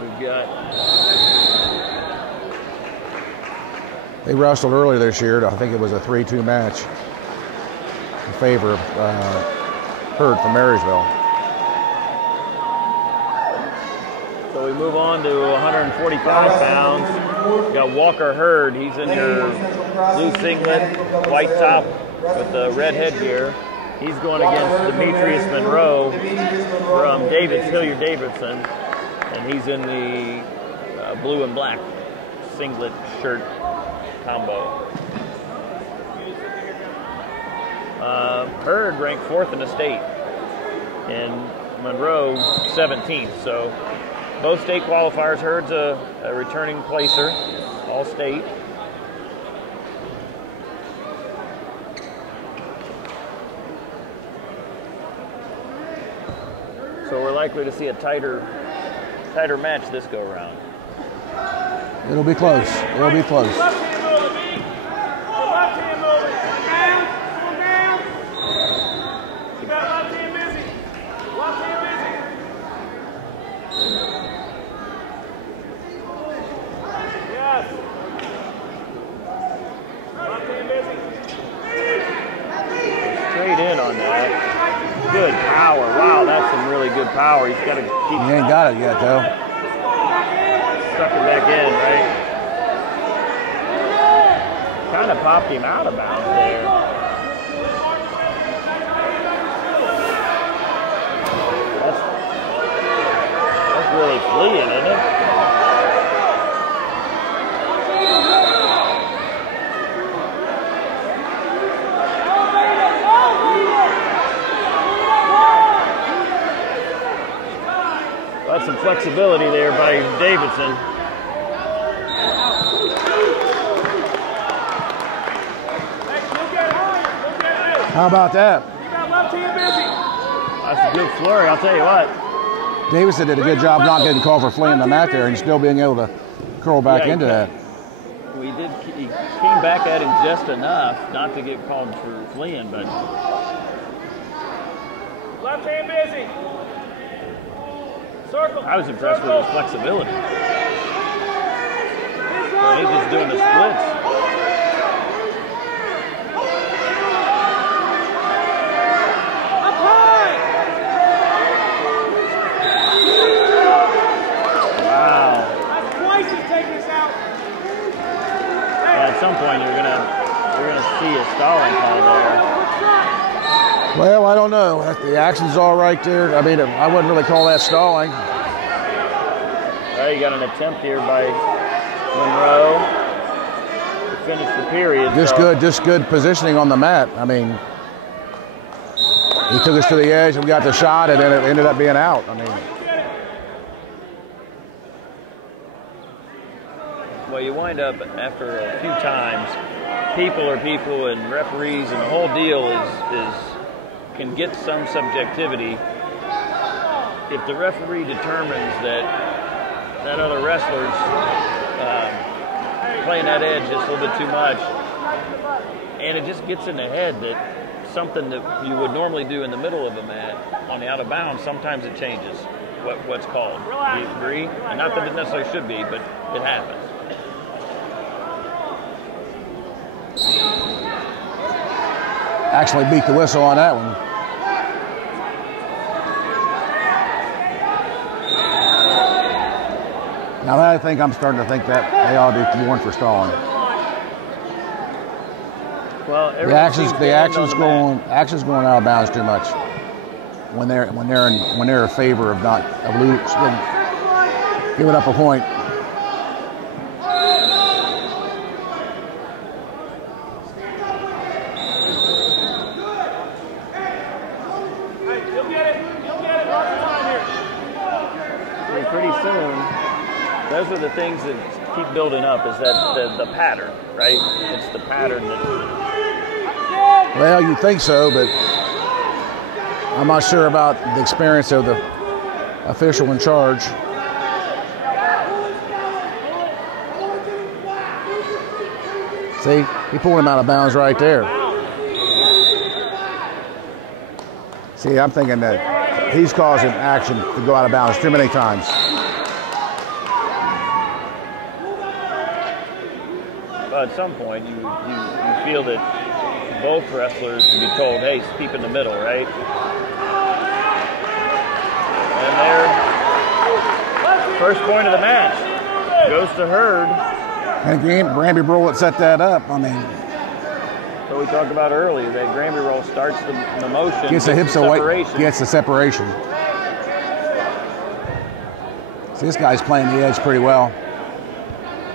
We've got. They wrestled earlier this year. I think it was a 3-2 match in favor of Hurd from Marysville. So we move on to 145 pounds. We've got Walker Hurd. He's in your blue singlet, white top with the red headgear. He's going against Demetrius Monroe from Hilliard Davidson, and he's in the blue and black singlet shirt combo. Hurd ranked 4th in the state, and Monroe 17th. So both state qualifiers. Hurd's a returning placer, all state. likely to see a tighter match this go around. It'll be close. It'll be close. Left hand moving, B. Left hand moving. Down. You got left hand busy. Left hand busy. Yes. Left hand busy. Straight in on that. Good power. Wow, that's some really good power. He's got to keep. He ain't got it yet, though. Stuck it back in, right? Kind of popped him out of bounds there. That's really fleeing, isn't it? Got some flexibility there by Davidson. How about that? You got left hand busy. That's a good flurry, I'll tell you what. Davidson did a good job not getting called for fleeing the mat there and still being able to curl back into that. He came back at him just enough not to get called for fleeing, but Left hand busy. Circle. I was impressed with his flexibility. He's just doing the splits. Up high. Wow. That's twice he's taking us out. At some point you're gonna see a stalling call there. Well, I don't know. The action's all right there. I mean, I wouldn't really call that stalling. Well, you got an attempt here by Monroe to finish the period. Just good positioning on the mat. I mean, he took us to the edge and we got the shot, and then it ended up being out. I mean, well, you wind up after a few times, people are people, and referees, and the whole deal can get some subjectivity. If the referee determines that other wrestler's playing that edge just a little bit too much, and it just gets in the head that something that you would normally do in the middle of a mat on the out of bounds, sometimes it changes what's called. Do you agree? And not that it necessarily should be, but it happens. actually beat the whistle on that one. Now that I think I'm starting to think that they ought to be warned for stalling. Well, the action's going out of bounds too much when they're in favor of giving up a point. Pretty soon, those are the things that keep building up. Is that the pattern, right? It's the pattern that. Well, you think so, but I'm not sure about the experience of the official in charge. See, he pulled him out of bounds right there. See, I'm thinking that he's causing action to go out of bounds too many times. Well, at some point, you feel that both wrestlers can be told, hey, keep in the middle, right? And there, first point of the match goes to Hurd. And again, Granby Roll set that up. I mean, so we talked about earlier that Granby Roll starts the motion, gets the hips away, gets the separation. See, this guy's playing the edge pretty well.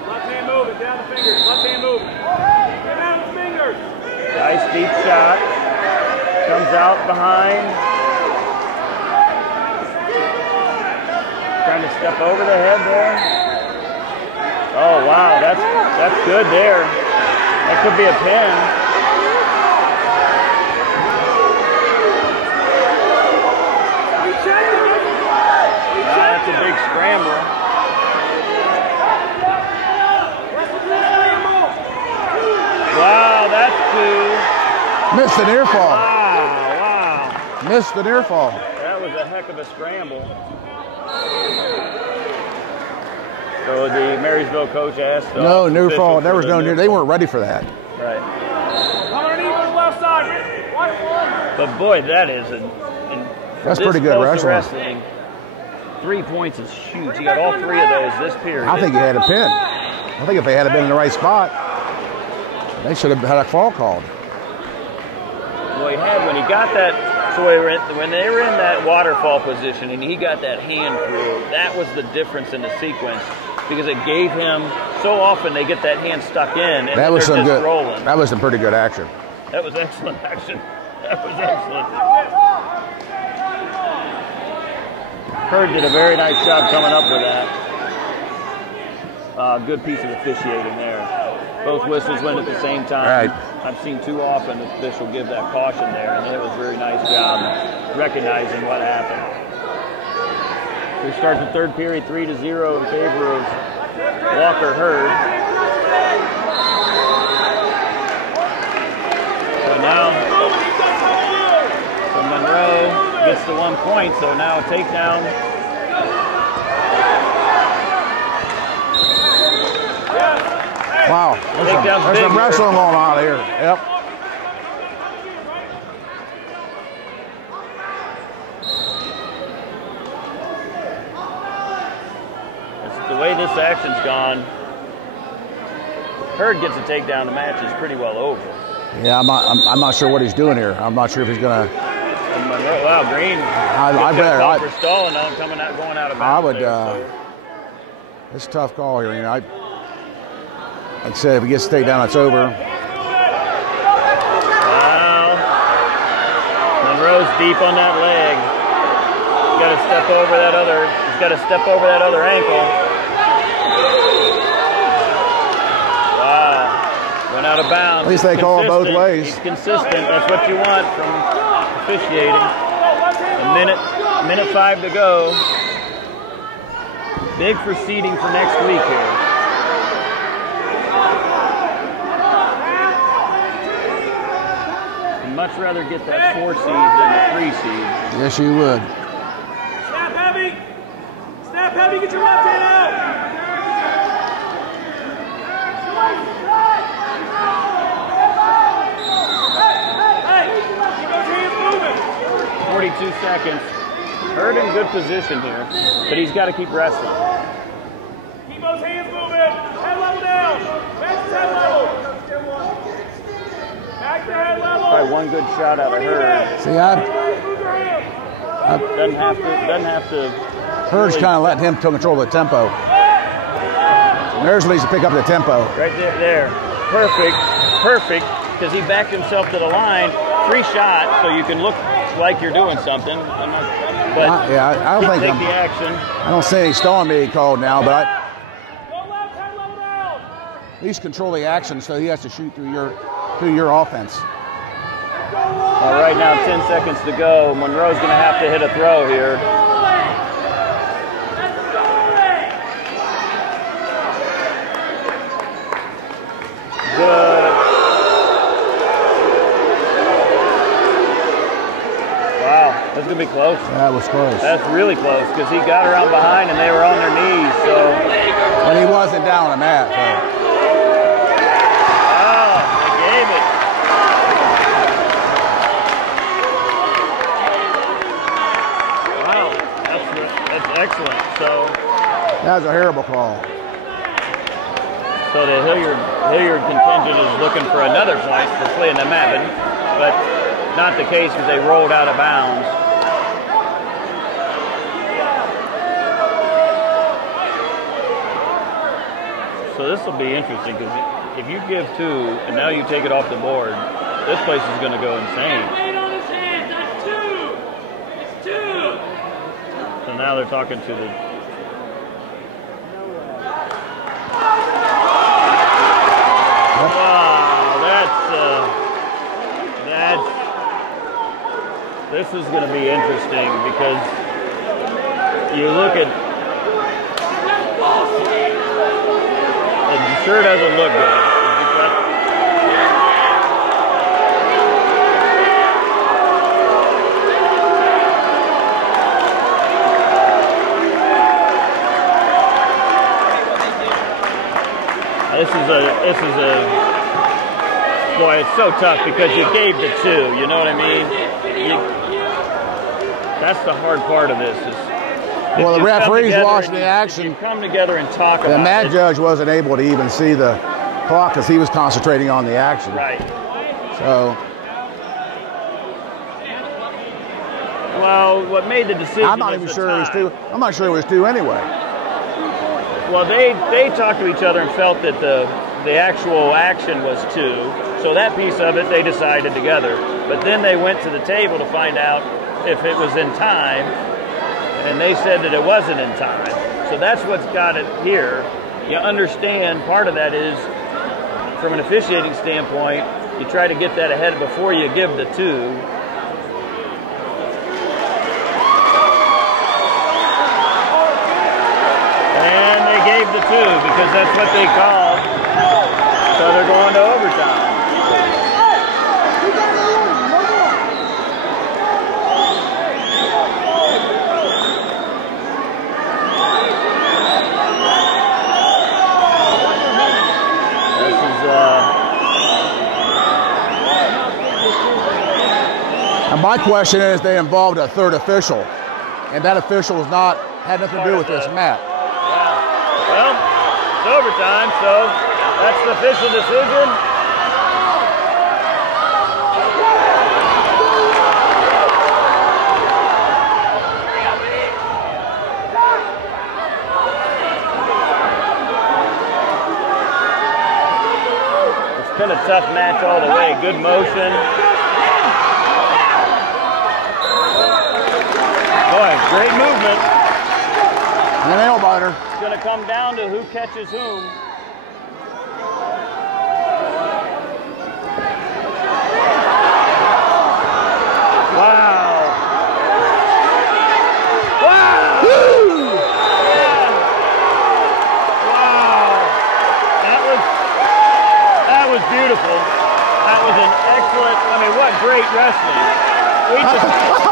Left hand moving, down the fingers. Left hand moving. Get out of the fingers. Nice deep shot. Comes out behind. Trying to step over the head there. Oh wow, that's good there. That could be a pin. Missed the near fall. Wow. Missed the near fall. That was a heck of a scramble. So the Marysville coach asked. No, near fall. There was no near. They weren't ready for that. Right. Underneath on the left side. But boy, that is that's pretty good wrestling. 3 points is huge. He got all 3 of those this period. I think he had a pin. I think if they had been in the right spot, they should have had a fall called. Well, he had when he got that. So when they were in that waterfall position and he got that hand through, that was the difference in the sequence because it gave him. So often they get that hand stuck in and that was they're some just good. rolling. That was some pretty good action. That was excellent action. That was excellent. Hurd did a very nice job coming up with that. Good piece of officiating there. Both whistles went at the same time. Right. I've seen too often the official give that caution there, and it was a very nice job recognizing what happened. We start the third period 3-0 in favor of Walker Hurd. So now Monroe gets the 1 point, so now a takedown. Wow, there's some wrestling going on here. Yep. The way this action's gone, Hurd gets a takedown. The match is pretty well over. Yeah, I'm not sure what he's doing here. I'm not sure if he's gonna. Wow, Green. For stalling on coming out, going out of bounds. I would. It's a tough call here. You know, I'd say if he gets the takedown, it's over. Wow. Monroe's deep on that leg. He's got to step over that other. He's got to step over that other ankle. Wow. Went out of bounds. At least they call it both ways. He's consistent. That's what you want from officiating. A minute 5 to go. Big for seeding for next week here. Much rather get that 4 seed than the 3 seed. Yes, you would. Snap heavy. Snap heavy. Get your left hand out. Hey, keep those hands moving. 42 seconds. Hurd in good position here, but he's got to keep wrestling. Keep those hands moving. Head level down. Back to head level. Back to head level. Probably one good shot out of Hurd. See, Doesn't have to. Hurd's kind of letting him control the tempo. There's needs to pick up the tempo. Right there. Perfect, because he backed himself to the line. 3 shots, so you can look like you're doing something. But I don't think take the action. I don't see any stalling being called now, but at least control the action, so he has to shoot through your offense. Well, right now, 10 seconds to go. Monroe's going to have to hit a throw here. Good. Wow, that's going to be close. That was close. That's really close because he got around behind and they were on their knees. So. And he wasn't down on the mat. So. Wow, they gave it. Wow, that's excellent. So. That was a terrible call. So the Hilliard contingent is looking for another point for playing the mat, but not the case because they rolled out of bounds. So this will be interesting because if you give 2 and now you take it off the board, this place is going to go insane. Weight on his hand, that's 2. It's 2. So now they're talking to the. This is going to be interesting because you look at it sure doesn't look good. this is a boy. It's so tough because you gave the 2. You know what I mean? That's the hard part of this. Well, the referee's watching the action. You come together and talk about it. The mat judge wasn't able to even see the clock because he was concentrating on the action. Right. So. Well, what made the decision? I'm not even sure it was 2. I'm not sure it was 2 anyway. Well, they talked to each other and felt that the actual action was 2. So that piece of it they decided together. But then they went to the table to find out if it was in time, and they said that it wasn't in time. So that's what's got it here. You understand part of that is, from an officiating standpoint, you try to get that ahead before you give the 2. And they gave the 2 because that's what they called. So they're going to overtime. And my question is, they involved a 3rd official, and that official had nothing to do with this mat. Yeah. Well, it's overtime, so that's the official decision. It's been a tough match all the way. Good motion. Boy, great movement. And a nail biter. It's going to come down to who catches whom. Wow. Wow. Woo. Yeah. Wow. That was beautiful. That was an excellent, I mean, what great wrestling.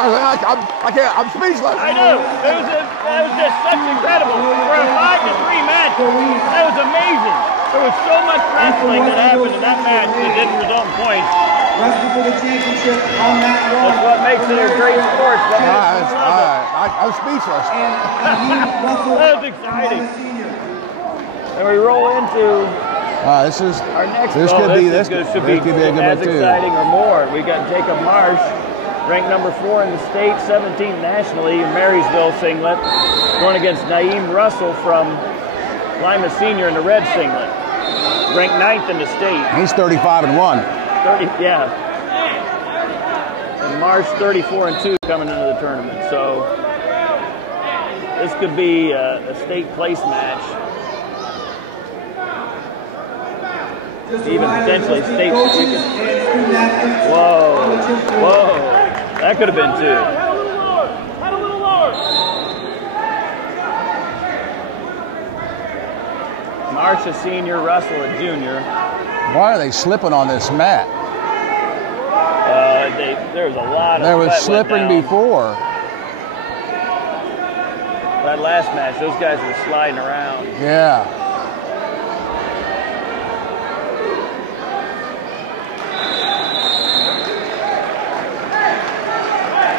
I'm speechless. I know. That was just such incredible. For a 5-3 match, that was amazing. There was so much wrestling that happened in that match that didn't result in points. Wrestling for the championship on that one. That's what makes it a great sport. I'm speechless. That was exciting. And we roll into our next. This could be a good one as too. Exciting or more. We got Jacob Marsh, ranked number 4 in the state, 17th nationally, Marysville singlet, going against Naeem Russell from Lima Senior in the red singlet, ranked 9th in the state. He's 35-1. 30, yeah. And Marsh 34-2 coming into the tournament. So this could be a state place match. Even potentially state. Whoa. Whoa. That could have been 2. Marsh a senior, Russell a junior. Why are they slipping on this mat? There's a lot of. There was slipping before. That last match, those guys were sliding around. Yeah.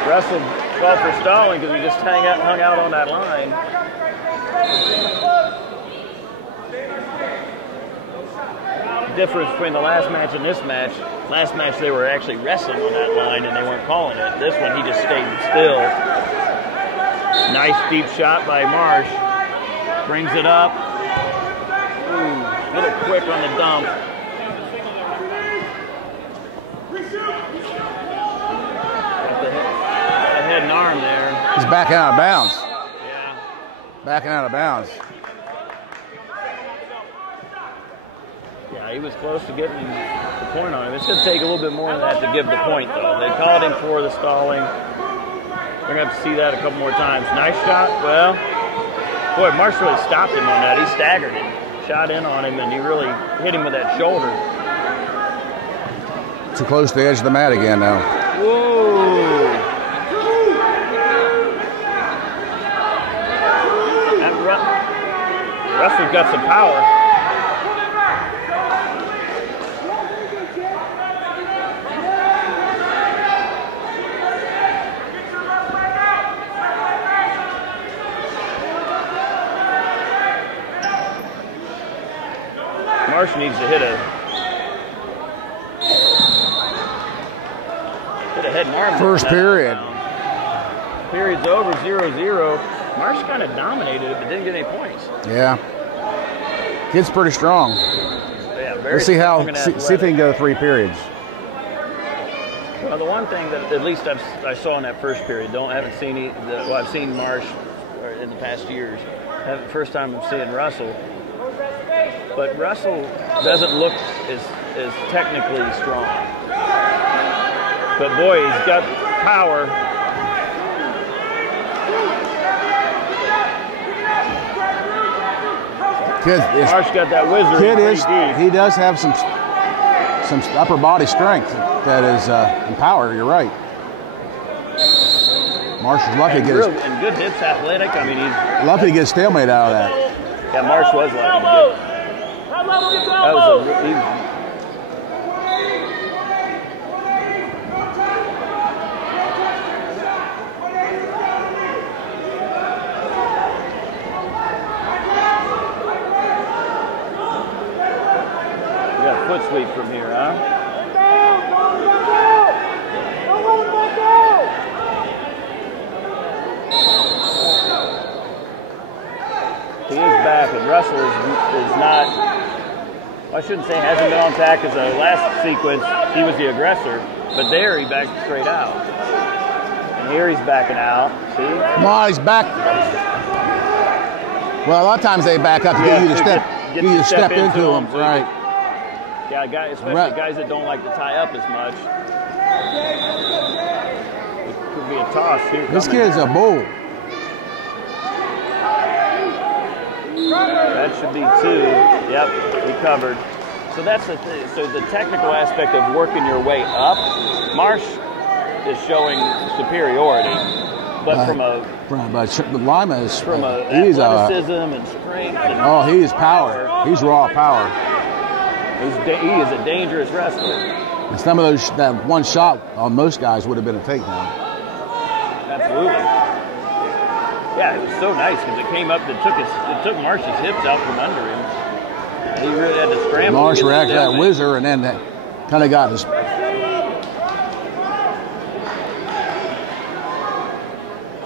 Russell fought for stalling because he just hung out on that line. The difference between the last match and this match, last match they were actually wrestling on that line and they weren't calling it. This one he just stayed still. Nice deep shot by Marsh. Brings it up. Ooh, a little quick on the dump. Head and arm there. He's backing out of bounds. Yeah. Backing out of bounds. Yeah, he was close to getting the point on him. It's going to take a little bit more than that to give the point, though. They called him for the stalling. We're going to have to see that a couple more times. Nice shot. Well, boy, Marsh really stopped him on that. He staggered him, shot in on him, and he really hit him with that shoulder. Too close to the edge of the mat again now. Whoa. Russell's got some power. Marsh needs to hit a head and arm. First period. Period's over, 0-0. Marsh kind of dominated it, but didn't get any points. Yeah. Kid's pretty strong. Yeah, very Let's see strong how and see if athletic. he can go 3 periods. Well, the one thing that at least I saw in that first period, I've seen Marsh in the past years. First time I'm seeing Russell, but Russell doesn't look as technically strong. But boy, he's got power. Marsh got that wizard. He does have some upper body strength that is and power. You're right. Marsh is lucky to get and good hips, athletic. I mean, he's lucky to get stalemate out of that. Yeah, Marsh was lucky. That was foot sweep from here, huh? He is back, and Russell is not, I shouldn't say hasn't been on tack as a last sequence. He was the aggressor, but there he backed straight out. And here he's backing out. See? No, he's back. Well, a lot of times they back up to get you to step into them, right? Yeah, guys, especially guys that don't like to tie up as much. It could be a toss here. This kid's a bull. That should be 2. Yep, recovered. So that's the thing. So the technical aspect of working your way up, Marsh is showing superiority, but from Lima is athleticism and strength. And he's power. He's raw power. He is a dangerous wrestler. And some of those, that one shot on most guys would have been a takedown. Absolutely. Yeah, it was so nice because it came up it took Marsh's hips out from under him. And he really had to scramble. Marsh reacted that whizzer and then kind of got his.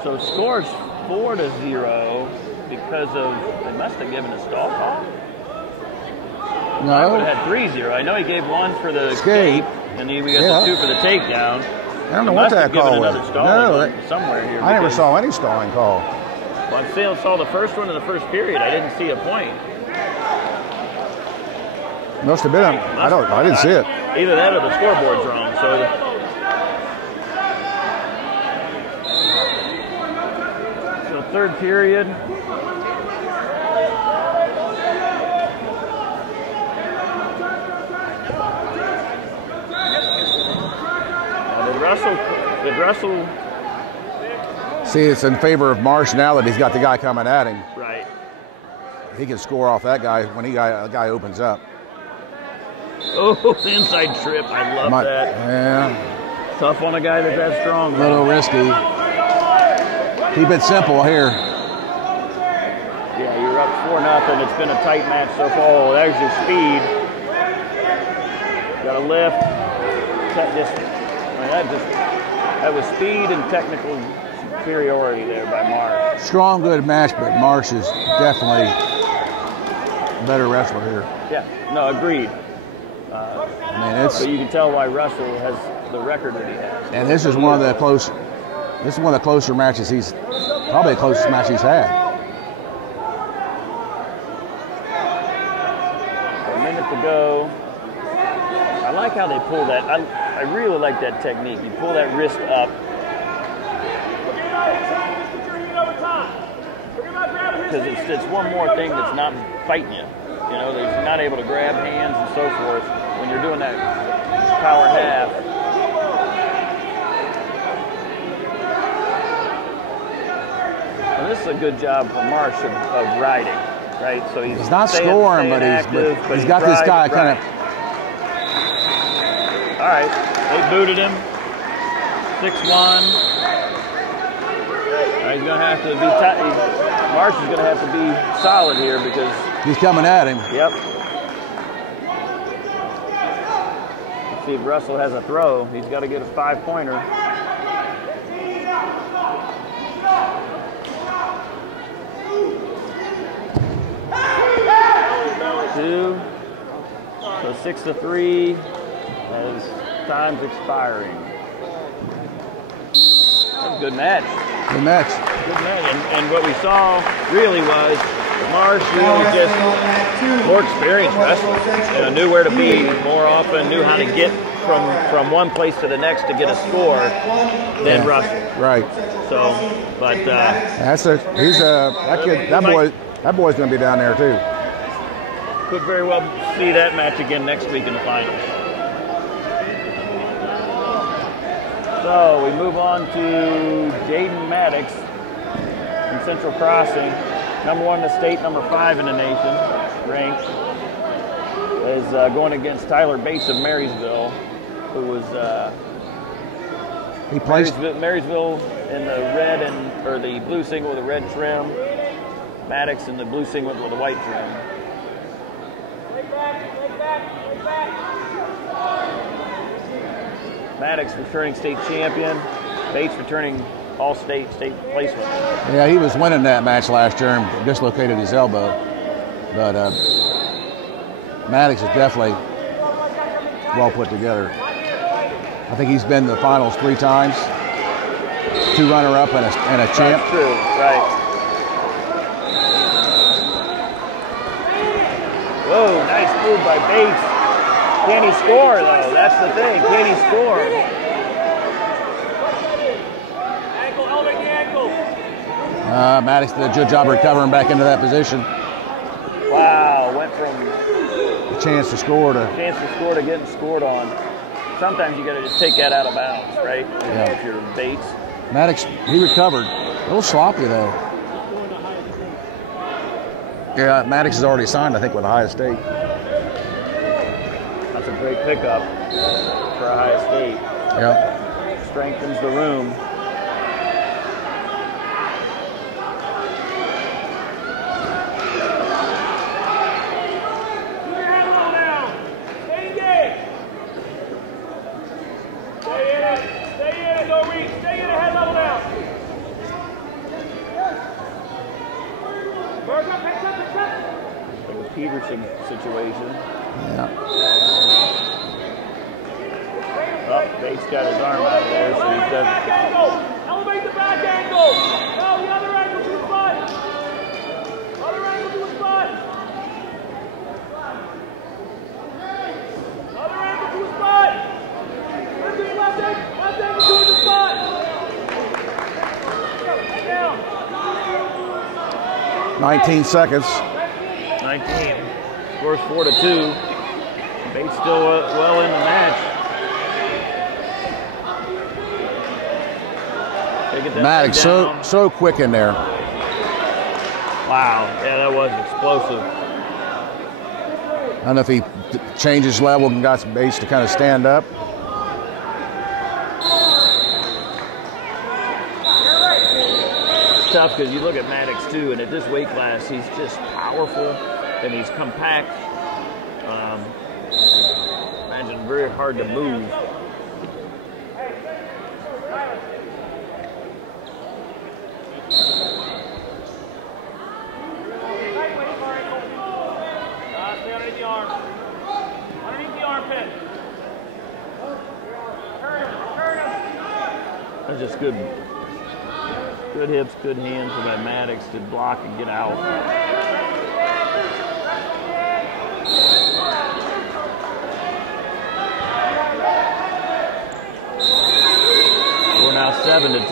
So scores 4-0 because of they must have given a stall call. No. I would have had 3-0. I know he gave 1 for the escape, and then we got the 2 for the takedown. I don't know what that call was. No, somewhere here. I never saw any stalling call. Well, I saw the first one in the first period. I didn't see a point. Must have been. I didn't see it. Either that or the scoreboard's wrong. So third period. Did Russell? See, it's in favor of Marsh now that he's got the guy coming at him. Right. He can score off that guy when a guy opens up. Oh, inside trip. I love that. Yeah. Tough on a guy that's that strong. A little risky. Keep it simple here. Yeah, you're up 4-0. It's been a tight match so far. Oh, there's your speed. Got a lift. That was speed and technical superiority there by Marsh. Strong, good match, but Marsh is definitely a better wrestler here. Yeah, no, agreed. But you can tell why Russell has the record that he has. And this is one of the closer matches probably the closest match he's had. A minute to go. I like how they pull that. I really like that technique. You pull that wrist up. Because it's one more thing that's not fighting you. You know, they're not able to grab hands and so forth when you're doing that power half. And this is a good job for Marsh of riding, right? So he's not scoring, but he's got this guy kind of. All right, they booted him. 6-1. He's going to have to be tight. Marsh is going to have to be solid here because he's coming at him. Yep. See if Russell has a throw. He's got to get a 5-pointer. Two. So 6-3 as time's expiring. That's a good match. Good match. Good match. And what we saw really was Marsh really just more experienced wrestler. You know, knew where to be more often, knew how to get from one place to the next to get a score than Russell. Right. So, but that boy's going to be down there too. Could very well see that match again next week in the finals. So we move on to Jaden Mattox from Central Crossing, number 1 in the state, number 5 in the nation, ranked, is going against Tyler Bates of Marysville, who was he plays Marysville in the red or the blue singlet with a red trim, Mattox in the blue singlet with a white trim. Mattox returning state champion, Bates returning all-state placement. Yeah, he was winning that match last year and dislocated his elbow. But Mattox is definitely well put together. I think he's been to the finals 3 times, 2 runner-up and a champ. That's true, right. Whoa, nice move by Bates. Can he score, though? That's the thing. Can he score? Ankle, elevate the ankle. Mattox did a good job recovering back into that position. Wow, went from a chance to score to getting scored on. Sometimes you got to just take that out of bounds, right? Yeah. If you're Bates. Mattox, he recovered. A little sloppy, though. Yeah, Mattox is already signed, I think, with Ohio State. That's a great pickup for Ohio State. Yeah. Strengthens the room. Situation. Yeah. Oh, Bates got his arm out of there, so he does. Elevate the back ankle. No, the other ankle to the spot. Other ankle to the spot. Other ankle to the spot. Lift his left ankle to the spot. Down. 19 seconds. 19. Scores 4-2. Bates still well in the match. Mattox so quick in there. Wow, yeah, that was explosive. I don't know if he changed his level and got some Bates to kind of stand up. It's tough because you look at Mattox too, and at this weight class, he's just powerful. And he's compact. Imagine very hard to move. Stay underneath the arm. Underneath the armpit. Turn him. That's just good hips, good hands for that Mattox to block and get out. We're now 7-2.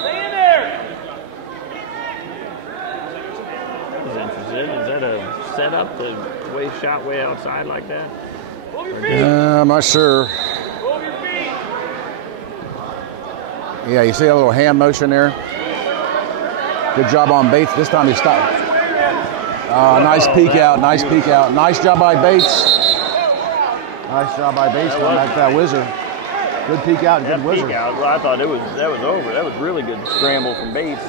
Stay in there. He's interested. Is that a setup to shot way outside like that? I'm not sure. Yeah, you see a little hand motion there. Good job on Bates. This time he stopped. Nice peek out. Nice peek out. Nice job by Bates. Nice job by Bates going back to that wizard. Good peek out and that good wizard. Peek out, well, I thought that was over. That was really good scramble from Bates.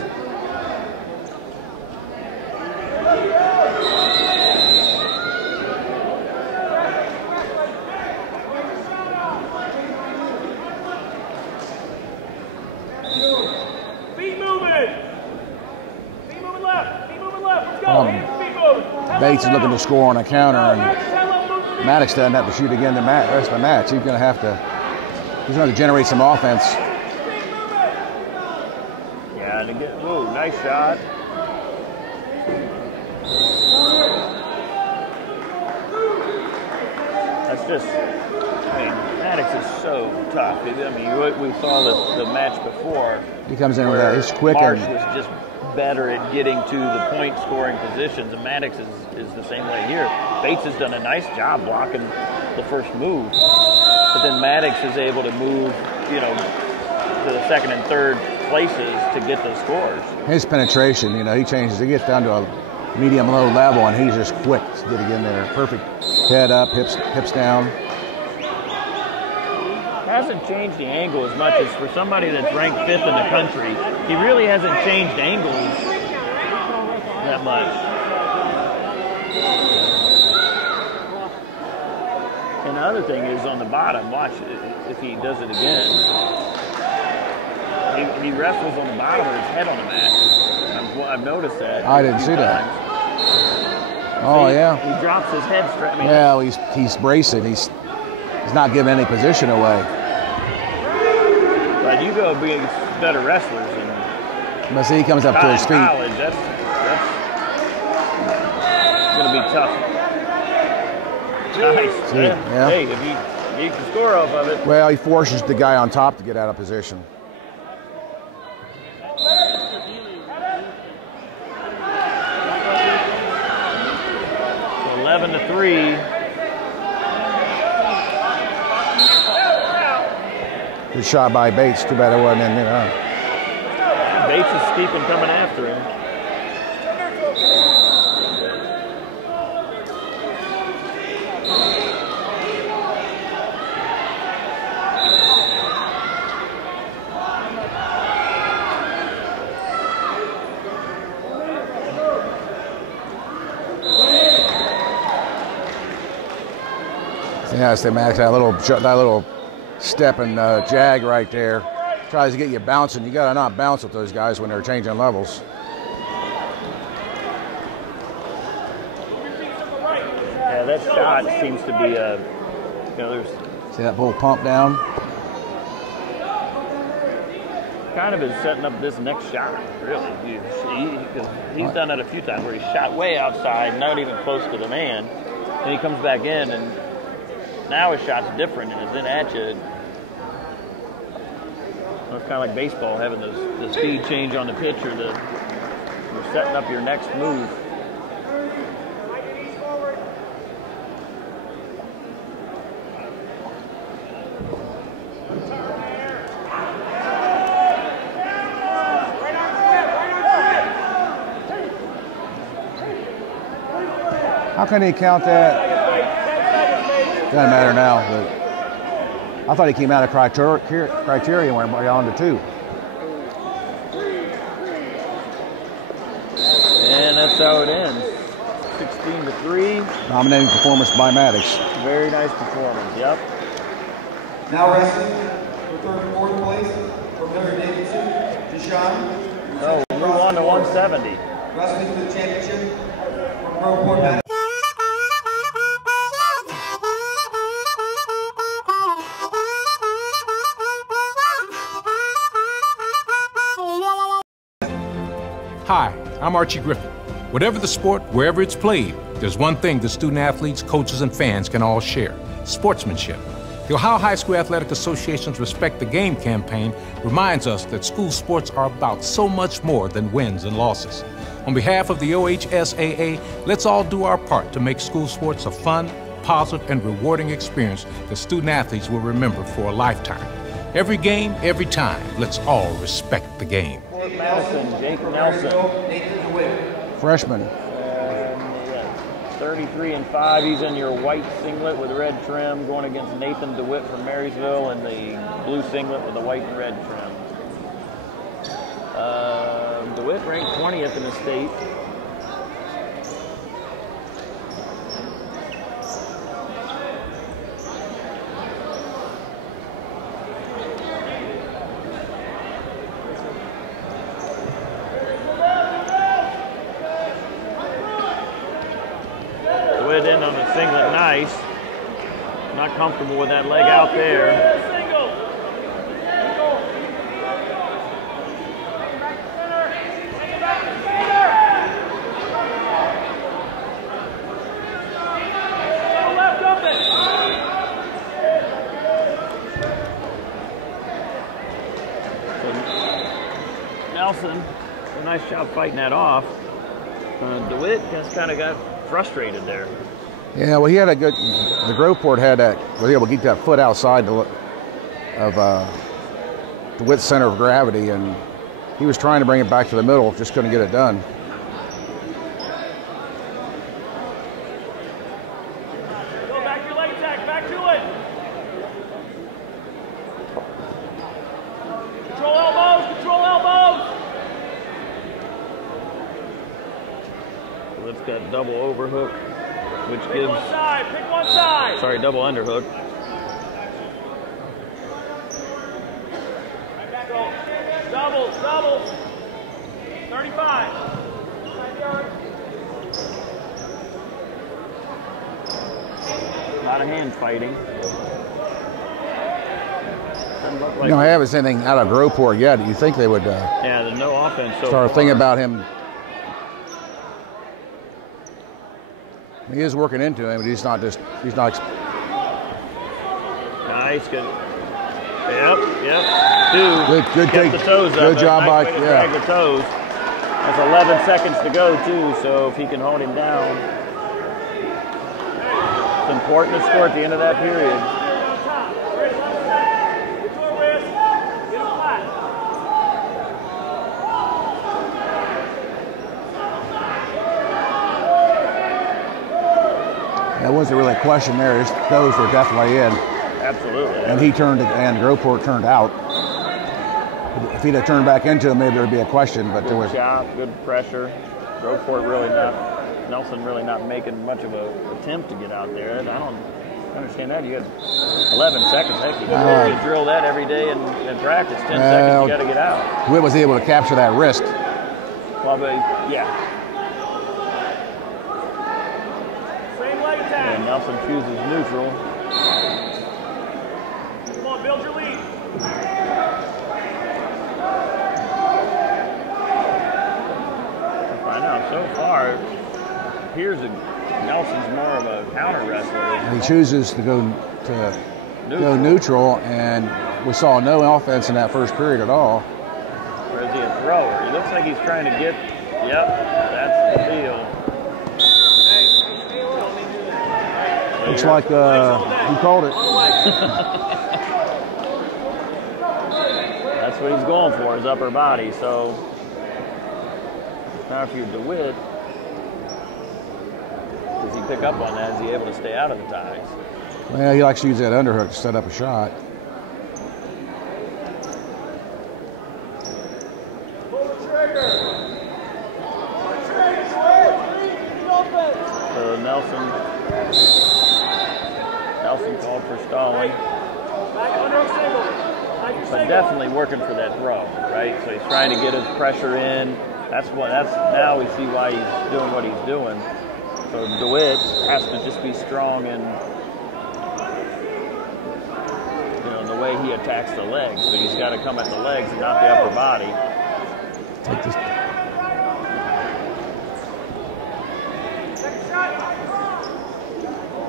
Bates is looking to score on a counter, and Mattox doesn't have to shoot again the rest of the match. He's going to have to generate some offense. Yeah, and again, ooh, nice shot. That's just, I mean, Mattox is so tough. I mean, we saw the match before. He comes in with that. He's quick. Marsh was just better at getting to the point scoring positions, and Mattox is the same way here. Bates has done a nice job blocking the first move, but then Mattox is able to move, you know, to the second and third places to get those scores. His penetration, you know, he changes. He gets down to a medium-low level, and he's just quick to getting in there. Perfect head up, hips down. Hasn't changed the angle as much as for somebody that's ranked 5th in the country. He really hasn't changed angles that much. And the other thing is on the bottom, watch if he does it again. He wrestles on the bottom with his head on the mat. I've noticed that. I didn't see that. Oh, yeah. He drops his head straight. I mean, yeah, he's bracing. He's not giving any position away. But you go be better wrestlers. But see, he comes up to his feet. College, that's going to be tough. Nice. See, yeah. Hey, if you can score off of it. Well, he forces the guy on top to get out of position. So 11-3. Good shot by Bates. Too bad it wasn't in there. Bates is steep and coming after him. Yeah, I say Max, that little step and jag right there tries to get you bouncing. You got to not bounce with those guys when they're changing levels. Yeah, that shot seems to be there's. See that bull pump down? Kind of is setting up this next shot, really. Because he's done it a few times where he shot way outside, not even close to the man, and he comes back in, and now his shot's different, and it's in at you. It's kind of like baseball, having the speed change on the pitch, or you're setting up your next move. How can he count that? Doesn't matter now, but I thought he came out of criteria when we're on to 2. And that's how it ends. 16-3. Dominating performance by Mattox. Very nice performance, yep. Now wrestling for third and fourth place from Hilliard, Davidson, DiSabato. So we'll move on to 170. Wrestling for the championship from Groveport, Mattox. Hi, I'm Archie Griffin. Whatever the sport, wherever it's played, there's one thing that student athletes, coaches, and fans can all share: sportsmanship. The Ohio High School Athletic Association's Respect the Game campaign reminds us that school sports are about so much more than wins and losses. On behalf of the OHSAA, let's all do our part to make school sports a fun, positive, and rewarding experience that student athletes will remember for a lifetime. Every game, every time, let's all respect the game. Nelson, Jake Nelson. Freshman. Third 33-5. He's in your white singlet with red trim, going against Nathan DeWitt from Marysville in the blue singlet with the white and red trim. DeWitt ranked 20th in the state. DeWitt in on the singlet, nice. Not comfortable with that leg out there. Nelson, a nice job fighting that off. DeWitt just kind of got frustrated there. Yeah, well, he had a good. The Groveport had that. Was able to get that foot outside of DeWitt's center of gravity, and he was trying to bring it back to the middle, just couldn't get it done. Go back to your leg attack. Back to it. Control elbows. Control elbows. Let's got double overhook, which Pick gives. one side. Pick one side. Sorry, double underhook. Doubles. Doubles. 35. A lot of hand fighting. Doesn't look like I haven't seen anything out of Groveport yet. You think they would yeah, there's no offense so start far. thinking about him? He is working into him, but he's not. Nice, good. Yep. Two. Good Kept the toes up. Good job Nice by, way to drag the toes. That's 11 seconds to go too, so if he can hold him down. It's important to score at the end of that period. That wasn't really a question there. His toes were definitely in. Absolutely. And Groveport turned out. If he'd have turned back into him, maybe there'd be a question, but there was. Good chop, good pressure. Groveport Nelson really not making much of an attempt to get out there. And I don't understand that. You had 11 seconds. Heck, you drill that every day in practice. 10 seconds, you got to get out. Witt was able to capture that wrist. Probably, yeah. And Nelson chooses neutral. Come on, build your lead. Find out. So far, it appears that Nelson's more of a counter wrestler. He chooses to go neutral, and we saw no offense in that first period at all. Or is he a thrower? He looks like he's trying to get. Yep, that's the deal. Looks like he called it. That's what he's going for, his upper body. So now if you're DeWitt, does he pick up on that? Is he able to stay out of the ties? Well, he likes to use that underhook to set up a shot. So Nelson called for stalling. But definitely working for that throw, right? So he's trying to get his pressure in. Now we see why he's doing what he's doing. So DeWitt has to just be strong in the way he attacks the legs, but he's got to come at the legs and not the upper body. Take this.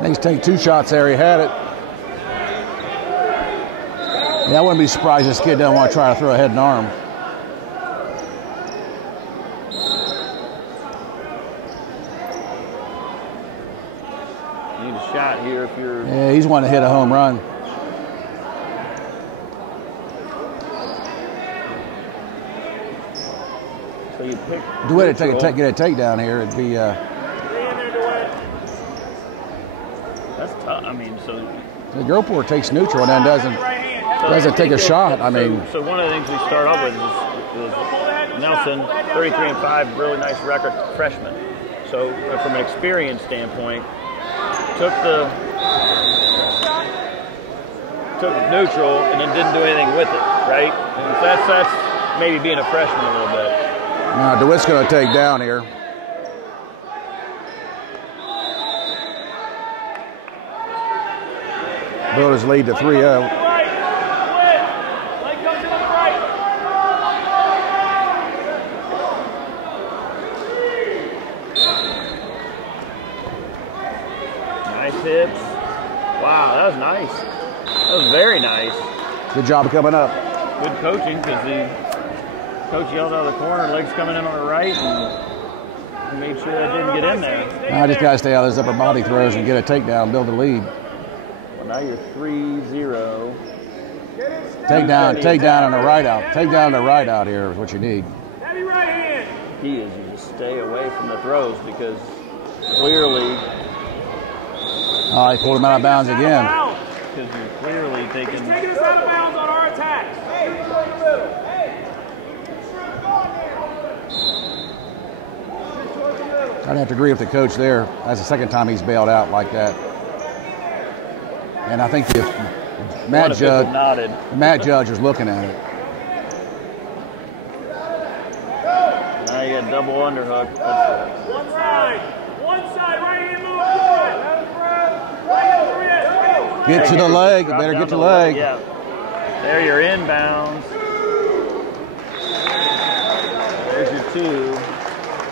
He's taking 2 shots there. He had it. Yeah, I wouldn't be surprised this kid doesn't want to try to throw a head and arm. You need a shot here if you're. Yeah, he's wanting to hit a home run. So you pick. DeWitt get a takedown here. It'd be. mean, so The Groport takes neutral and then doesn't take a shot. I mean, so one of the things we start off with is Nelson, 33-5, really nice record, freshman. So from an experience standpoint, took neutral and then didn't do anything with it, right? And so that's maybe being a freshman a little bit. now DeWitt's going to take down here. Build his lead to 3-0. Nice hits. Wow, that was nice. That was very nice. Good job coming up. Good coaching, because the coach yelled out of the corner, legs coming in on the right, and made sure that didn't get in there. Now I just got to stay out of those upper body throws and get a takedown, build the lead. Well, now you're 3-0. Take down on the right out. Take down on the right out here is what you need. Heavy right hand. Key is you just stay away from the throws, because clearly, He pulled him out of bounds again. because you're clearly taking. Taking us out of bounds on our attacks. I'd have to agree with the coach there. That's the second time he's bailed out like that. And I think the Matt Judge was looking at it. Now you got double underhook. One side, right hand move. Get to the leg. You better get to the leg. Yeah. There you're inbounds. There's your two.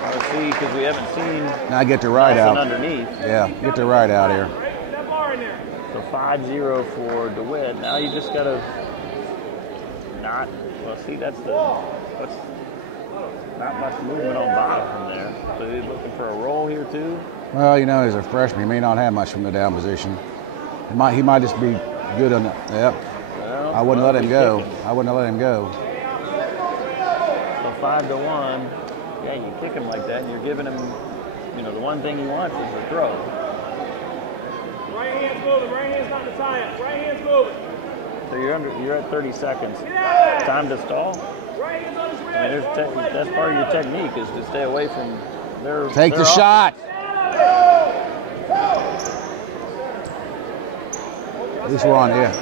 Let's see, because we haven't seen. Now get the right out. Underneath. Yeah, get the right out here. That bar in there. So 5-0 for DeWitt. Now you just got to not. Well, see, that's not much movement on bottom from there. So he's looking for a roll here too. Well, you know, he's a freshman. He may not have much from the down position. He might just be good on. Yep. Well, I wouldn't let him go. I wouldn't have let him go. So 5-1. Yeah, you kick him like that, and you're giving him, the one thing he wants is a throw. Right hand's moving. Right hand's not the tie-up. Right hand's moving. So you're at 30 seconds. Time to stall. Right hand's on his wrist. I mean, that's part of your technique is to stay away from their. Take the shot. At least we're on, yeah.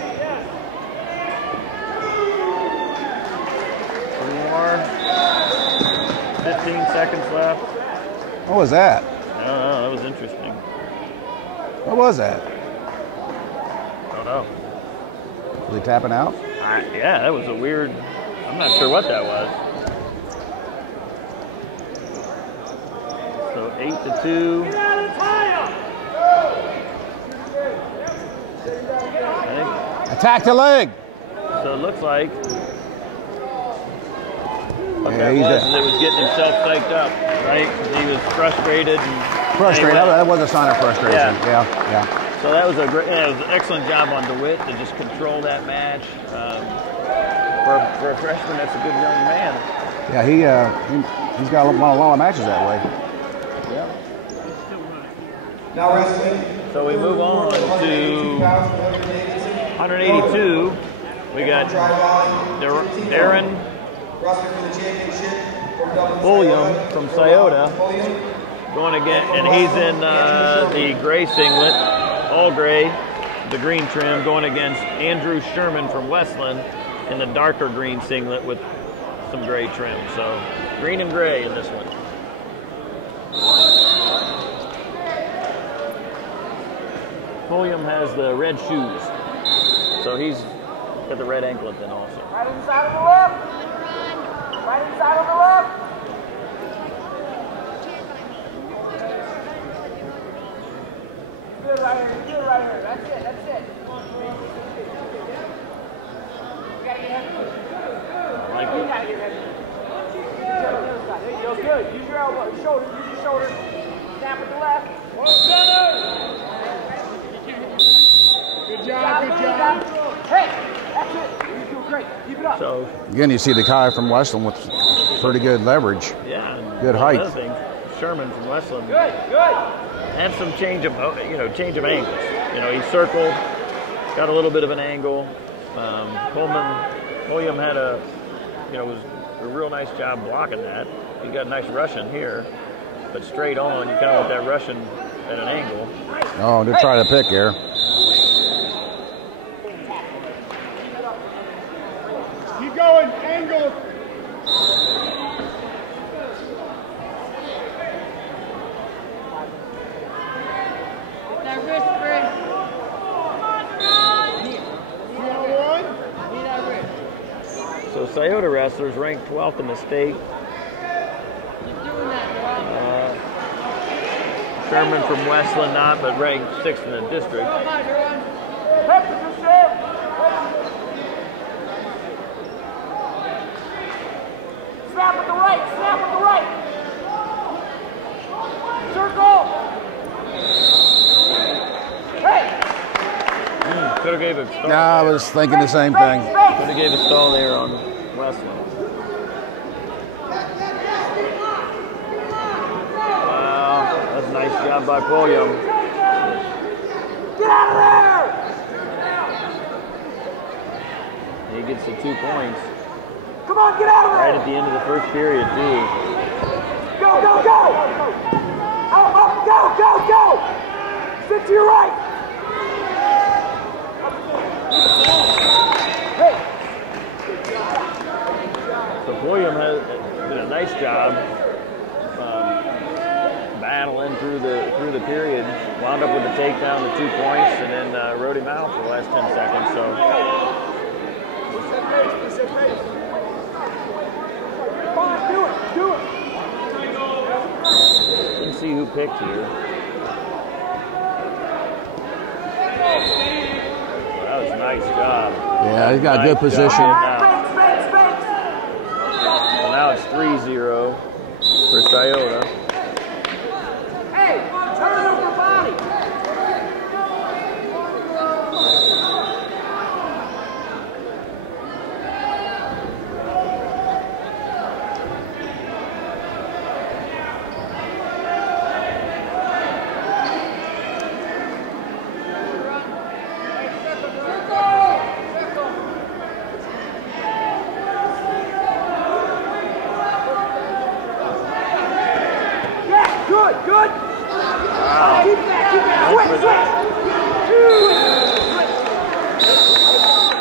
15 seconds left. What was that? I don't know. That was interesting. What was that? I don't know. Was he tapping out? Yeah, that was a weird. I'm not sure what that was. So 8-2. Get out of the tie-up. Attack the leg. So it looks like. What Yeah, that was getting himself psyched up, right? He was frustrated. Frustrated. That was a sign of frustration. Yeah. So that was it was an excellent job on DeWitt to just control that match. For a freshman, that's a good young man. Yeah, he's got a lot of matches that way. Yeah. Now wrestling. So we move on to 182. We got Darren William from Scioto going again, and he's in the gray singlet, all gray, the green trim, going against Andrew Sherman from Westland in the darker green singlet with some gray trim. So green and gray in this one. William has the red shoes, so he's got the red anklet then also. Right inside on the left. Right inside on the left. Good right here. Good right here. That's it. That's it. You gotta get heavy. Like You gotta get heavy. There you go. Good. Use your elbow. Your shoulder. Use your shoulder. Snap at the left. Good job. Good job. Hey, that's it. You're doing great. Keep it up. so, Again, you see the guy from Westland with pretty good leverage. yeah. and Good height. Another thing, Sherman from Westland Good. Good. had some change of angles. You know, he circled, got a little bit of an angle. William had was a real nice job blocking that. He got a nice Russian here, but straight on, you kind of want that Russian at an angle. Oh, to try to pick here. Keep going, angle. That wrist, Chris. So Scioto wrestlers ranked 12th in the state. Sherman from Westland not, but ranked 6th in the district. Snap with the right, snap with the right. Circle. Hey. Could have gave a stall. Yeah, I was thinking the same thing. Could have gave a stall there on Westland. Nice job by William. Get out of there! He gets the 2 points. Come on, get out of there! Right at the end of the first period, too. Go, go, go! Up, up, go, go, go! Sit to your right! Hey! So William did a nice job. Battling through the period, wound up with the takedown, the 2 points, and then rode him out for the last 10 seconds. So do it. let's see who picked here. That was a nice job. Yeah, he's got a good position. Well, now it's 3-0 for Scioto. Turn over body. Yeah, good, good. Keep that, switch.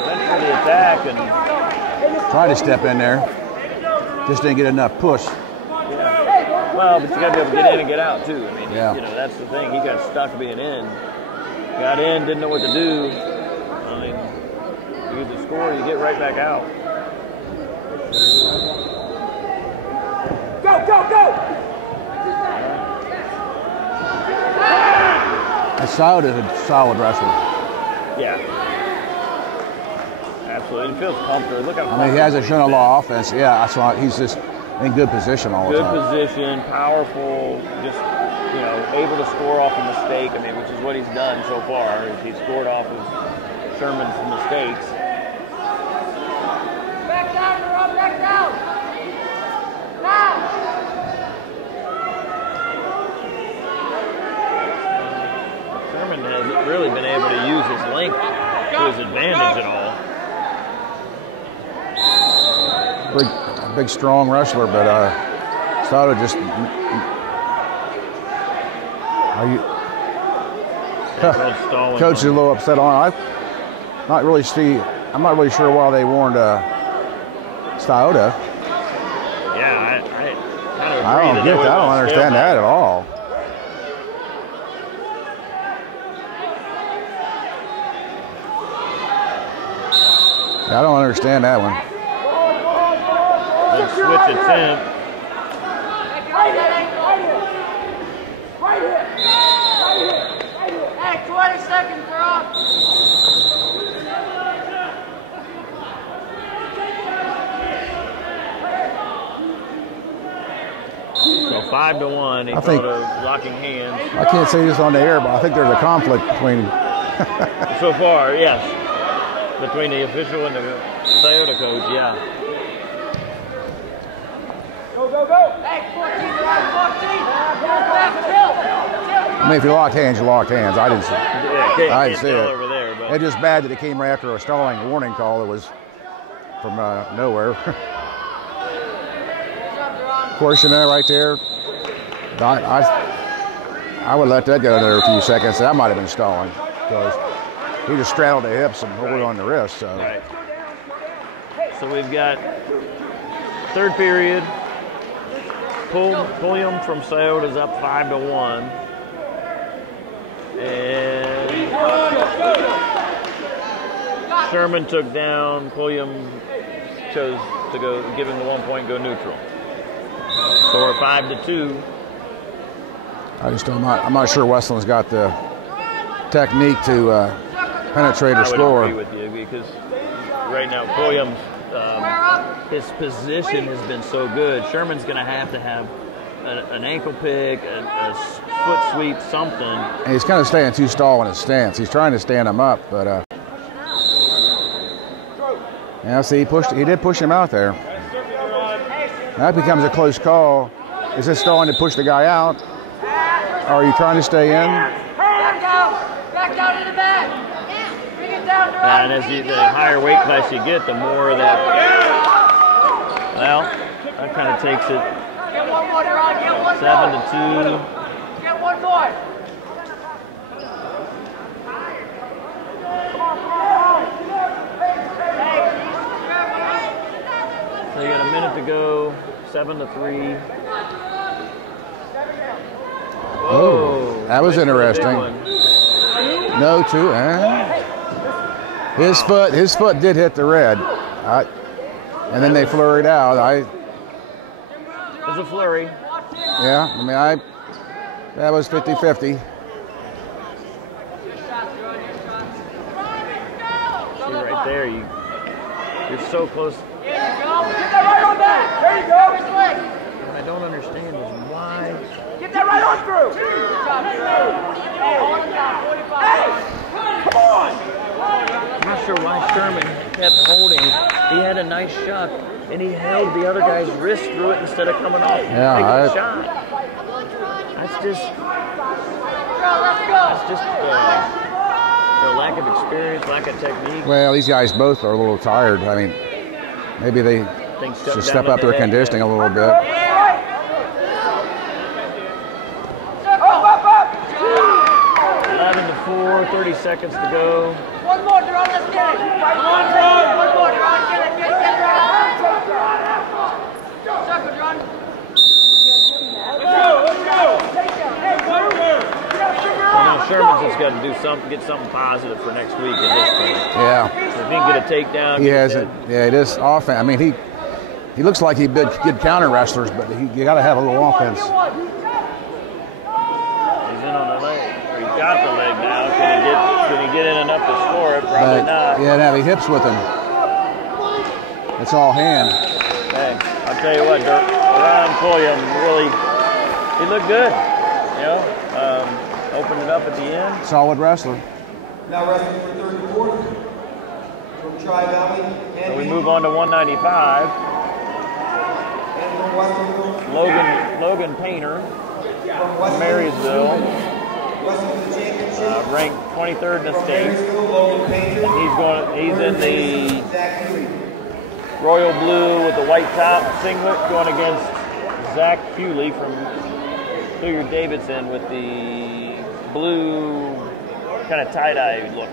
Went for the attack and Tried to step in there. Just didn't get enough push. well, but you got to be able to get in and get out too. I mean, Yeah. that's the thing. He got stuck being in. Got in, didn't know what to do. I mean, you get the score, you get right back out. Go, go, go! Scioto is a solid wrestler. Yeah. Absolutely. He feels comfortable. Look how I mean, he hasn't shown a lot of offense. Yeah, that's why he's just in good position all the good time. position, powerful, just, able to score off a mistake. I mean, which is what he's done so far. Is he's scored off of Sherman's mistakes. Back down, Rob, back down! Now! Sherman hasn't really been able to use his length to his advantage at all. Big strong wrestler, but Scioto just. Coach is a little upset on it. I'm not really sure why they warned Scioto. Yeah, I kind of agree. I don't get that. I don't understand that at all. I don't understand that one. Then switch it in. Right here! Hey, 20 seconds, Rob! So 5-1. He thought of locking hands. I can't say this on the air, but I think there's a conflict between. So far, yes. Between the official and the Scioto coach, yeah. Go, go, go! Hey, 14, 14! Back, Hill! I mean, if you locked hands, you locked hands. I didn't see it. Yeah, I didn't see it. Over there, but It's just bad that it came right after a stalling warning call that was from nowhere. Of course, you know, right there, I would let that go another few seconds. That might have been stalling because he just straddled the hips and pulled on the wrist. So. Right. So we've got third period. Pulliam from Scioto is up 5-1. And Sherman took down. Pulliam chose to go, give him the 1 point, go neutral. So we're 5-2. I'm not sure Westland's got the technique to penetrate a score. I would agree with you because right now Pulliam's his position has been so good. Sherman's going to have an ankle pick, a foot sweep, something. And he's kind of staying too tall in his stance. He's trying to stand him up, but yeah, see, he did push him out there. That becomes a close call. Is it stalling to push the guy out? Or are you trying to stay in? Back down to the back. Bring it down. And as the higher weight class you get, the more that. Well, that kind of takes it. Get one more, Ron. Get one 7-2. Get one more. So you got a minute to go. 7-3. Oh, that was interesting. No, two. His foot did hit the red. And then they flurried out. It was a flurry. Yeah, I mean, that was 50-50. See right there, you're so close. Get that right on back. There you go. What I don't understand is why. Get that right on through. Hey, come on. I'm not sure why Sherman kept holding. He had a nice shot, and he held the other guy's wrist through it instead of coming off taking a shot. That's just lack of experience, lack of technique. Well, these guys both are a little tired. I mean, maybe they should step up their conditioning a little bit. 11-4, 30 seconds to go. One more, Duran, let's get it. One more, Duran, get it. Circle, Duran. Let's go. Sherman's just got to do something, get something positive for next week at this point. Yeah. So if he can get a takedown. He hasn't. Yeah, it is offense. I mean, he looks like he's good counter wrestlers, but you got to have a little offense. He's in on the leg. Or he's got the leg now. Can he get in enough to score it? Probably not. Yeah, have hips with him. It's all hand. Hey, I'll tell you what, Ron Pulliam really, he looked good. You know, opened it up at the end. Solid wrestler. Now wrestling for third quarter from TryiValley. So we move on to 195. And from Western Logan Painter from from Marysville, Wrestling for the championship. ranked 23rd in the state. Marysville, Logan Painter. He's in the royal blue with the white top singlet, going against Zach Hewley from Hilliard Davidson with the blue kind of tie-dye look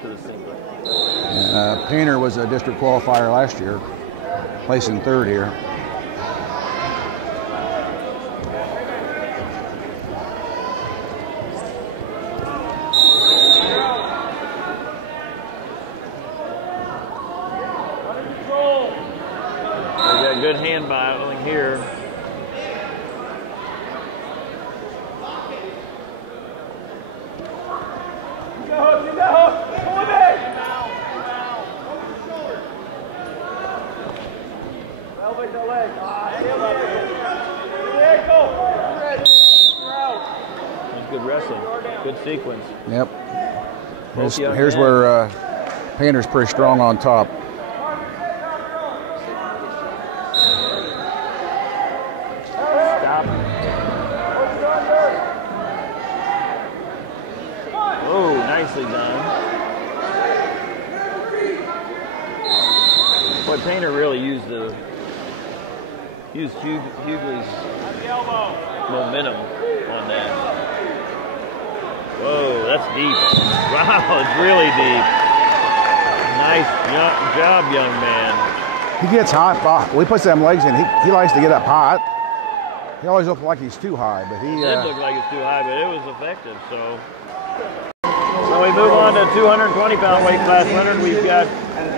to the singlet. Painter was a district qualifier last year, placing third here. Good hand battling here. That's good wrestling. Good sequence. Yep. Here's where Painter's pretty strong on top. Boy, Painter really used Hughley's momentum on that. Whoa, that's deep. Wow, it's really deep. Nice job, young man. He gets hot. When he puts them legs in, he likes to get up hot. He always looks like he's too high, but he It did look like it's too high, but it was effective. So we move on to 220-pound weight class, Leonard. We've got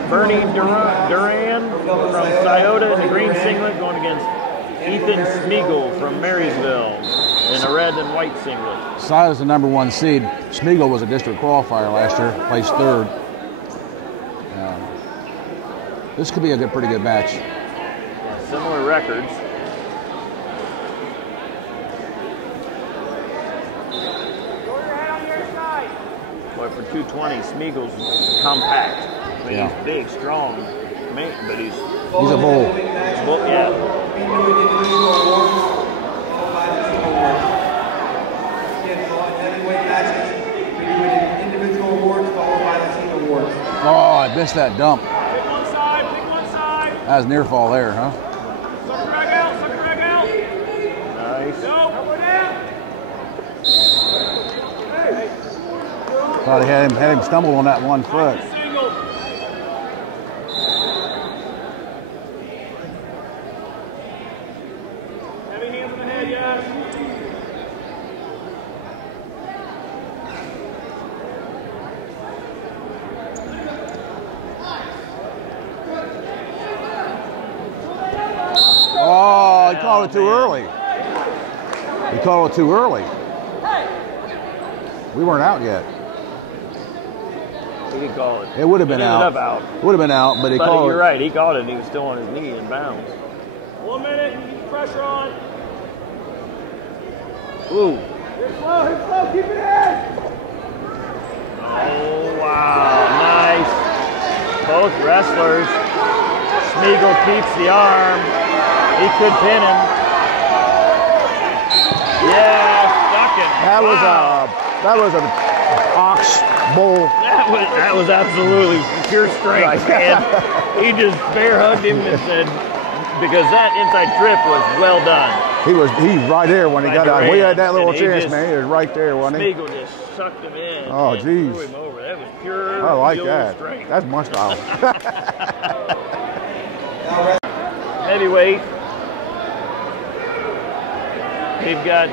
Bernie Duran from Scioto in the green singlet going against Ethan Smeagol from Marysville in a red and white singlet. Scioto's the #1 seed. Smeagol was a district qualifier last year, placed 3rd. This could be a pretty good match. Yeah, similar records. Boy, for 220, Smeagol's compact. I mean, he's big, strong, but he's a bull. Yeah. Oh, I missed that dump. That was near fall there, huh? Sucker rag out. Nice. Thought he had him stumble on that one foot. Heavy hands in the head, yes. Oh, he called it too early. He called it too early. We weren't out yet. He could call it. It would have been out. Would have been out, but he called it. You're right. He called it, and he was still on his knee in bounds. 1 minute. Keep pressure on. Ooh. Hit slow. Keep it in. Oh, wow. Nice. Both wrestlers. Smeagol keeps the arm. He could pin him. Yeah, stuck him. That was an ox bull. That was absolutely pure strength, man. He just bear hugged him and said, because that inside trip was well done. He's right there when he got out. We had that little chance, man. He was right there, wasn't he? Smeagol just sucked him in. Oh, geez. Threw him over. That was pure. I like that. Strength. That's my style. Heavyweight. We've got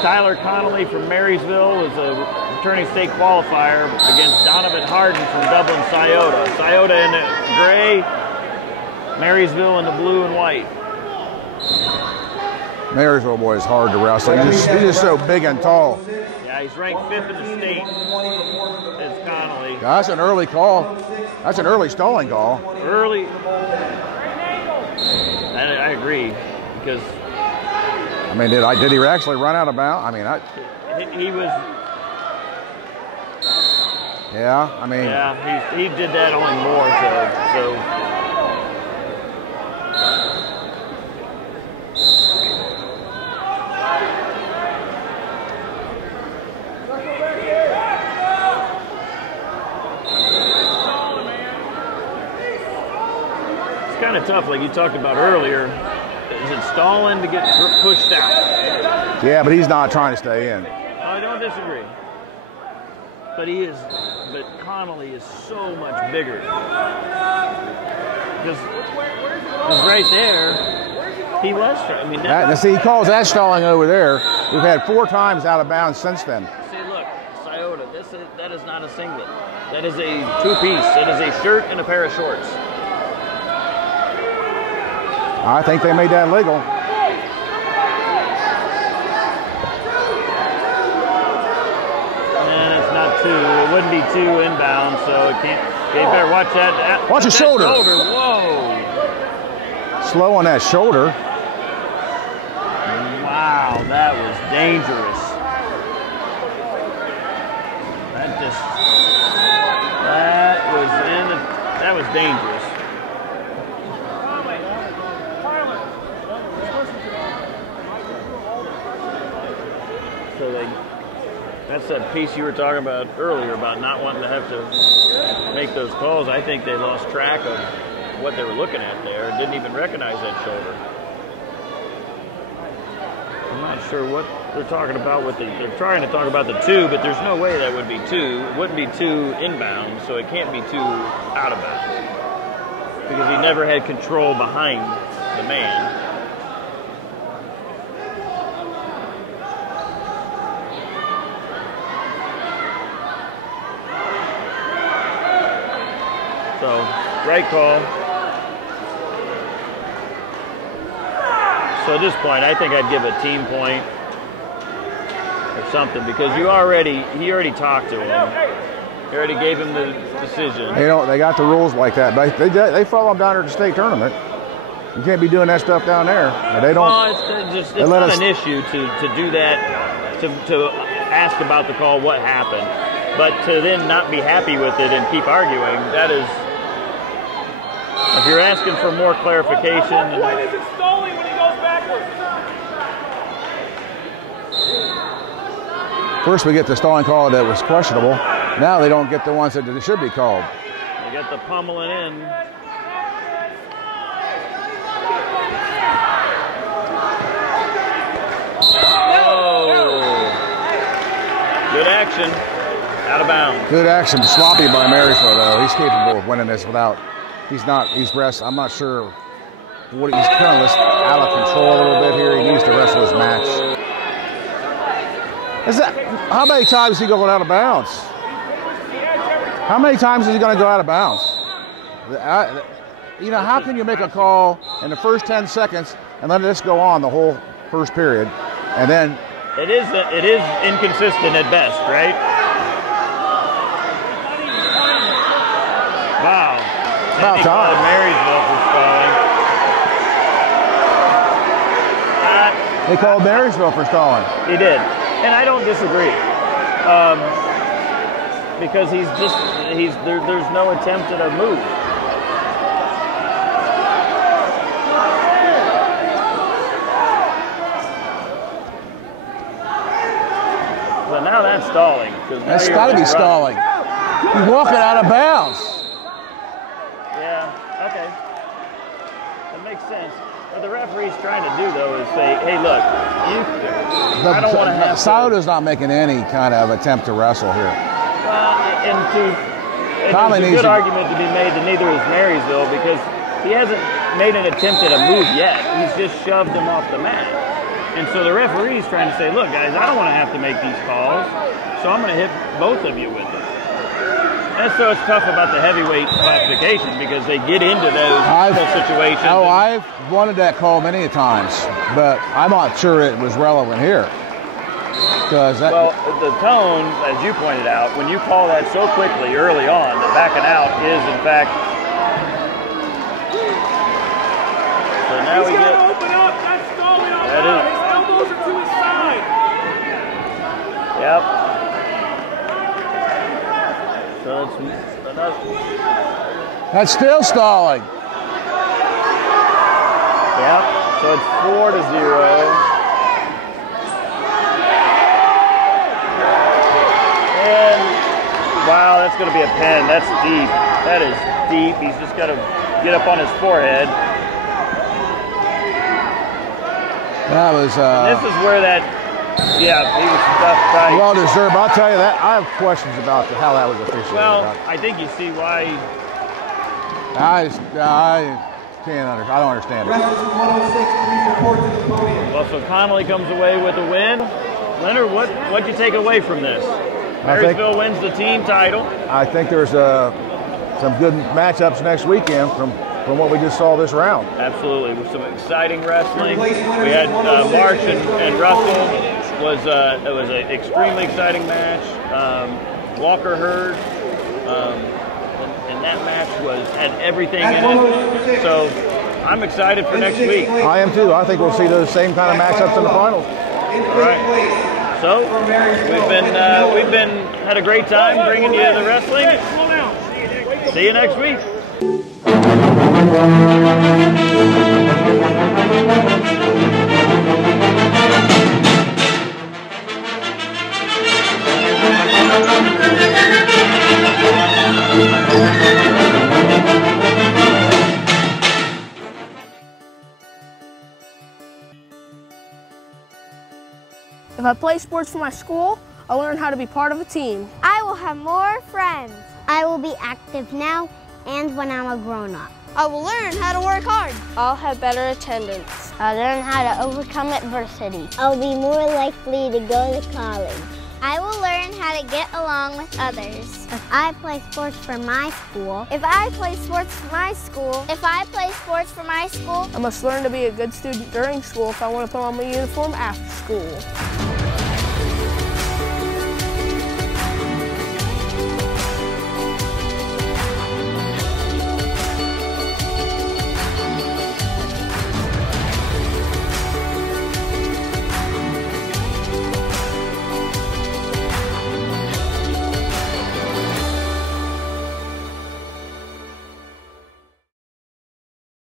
Tyler Connolly from Marysville is a returning state qualifier against Donovan Harden from Dublin, Scioto. Scioto in the gray, Marysville in the blue and white. Marysville boy is hard to wrestle. He's just so big and tall. Yeah, he's ranked 5th in the state. That's Connolly. Yeah, that's an early call. That's an early stalling call. Early. I agree, because I mean, did he actually run out of bounds? I mean, he was. Yeah, I mean. Yeah, he did that only more so. It's kind of tough, like you talked about earlier. Is it stalling to get pushed out? Yeah, but he's not trying to stay in. I don't disagree. But but Connolly is so much bigger. Because right there, he was trying. I mean, see, he calls that stalling over there. We've had 4 times out of bounds since then. See, look, Scioto, that is not a singlet. That is a 2-piece. That is a shirt and a pair of shorts. I think they made that legal. And it's not 2. It wouldn't be 2 inbound, so it can't. You better watch that. Watch his shoulder. Whoa. Slow on that shoulder. Wow, that was dangerous. That was dangerous. So that's that piece you were talking about earlier about not wanting to have to make those calls. I think they lost track of what they were looking at there and didn't even recognize that shoulder. I'm not sure what they're talking about with they're trying to talk about the 2, but there's no way that would be 2. It wouldn't be 2 inbound, so it can't be 2 out of bounds. Because he never had control behind the man. So, right call. So at this point, I think I'd give a team point or something because he already talked to him. He already gave him the decision. They got the rules like that. But they follow them down there at the state tournament. You can't be doing that stuff down there. But they don't. Well, it's not an issue to do that, to ask about the call, what happened. But to then not be happy with it and keep arguing, that is, if you're asking for more clarification. Why is it stalling when he goes backwards? First we get the stalling call that was questionable. Now they don't get the ones that should be called. They got the pummeling in. Oh. Good action. Out of bounds. Good action. Sloppy by Marysville, though. He's capable of winning this without. He's rest. I'm not sure what he's kind of out of control a little bit here. He needs to wrestle his match. How many times is he going out of bounds? How many times is he going to go out of bounds? How can you make a call in the first 10 seconds and let this go on the whole first period, and then it is inconsistent at best, right? Wow. About time. Marysville for stalling. They called Marysville for stalling. He did, and I don't disagree. Because there's no attempt at a move. So now that's stalling. That's got to be stalling. He's walking out of bounds. Yeah, okay. That makes sense. What the referee's trying to do, though, is say, hey, look, I don't want to have Scioto's not making any kind of attempt to wrestle here. And there's a good argument to be made that neither is Marysville because he hasn't made an attempt at a move yet. He's just shoved him off the mat. And so the referee's trying to say, look, guys, I don't want to have to make these calls, so I'm going to hit both of you with it. And so it's tough about the heavyweight classification because they get into those situations. Oh, I've wanted that call many times, but I'm not sure it was relevant here. Well, the tone, as you pointed out, when you call that so quickly early on, the backing out is, in fact. So now he's got to open up. That's stalling on that. His elbows are to his side. Yep. So it's another. That's still stalling. Yep. So it's 4-0. And wow, that's going to be a pen. That's deep. That is deep. He's just got to get up on his forehead. That was. This is where that. Yeah, he was stuffed tight. Well deserved. I'll tell you that. I have questions about how that was officiated. Well, I think you see why. I can't understand. I don't understand it. Well, so Connolly comes away with a win. Leonard, what'd you take away from this? Marysville wins the team title. I think there's some good matchups next weekend from what we just saw this round. Absolutely, with some exciting wrestling. We had Marsh and Russell. It was an extremely exciting match. Walker Hurd, and that match had everything in it. So I'm excited for next week. I am too. I think we'll see those same kind of matchups in the finals. All right. So we've been had a great time bringing you the wrestling. See you next week. I play sports for my school, I'll learn how to be part of a team. I will have more friends. I will be active now and when I'm a grown-up. I will learn how to work hard. I'll have better attendance. I'll learn how to overcome adversity. I'll be more likely to go to college. I will learn how to get along with others. If I play sports for my school. If I play sports for my school. If I play sports for my school. I must learn to be a good student during school if I want to put on my uniform after school.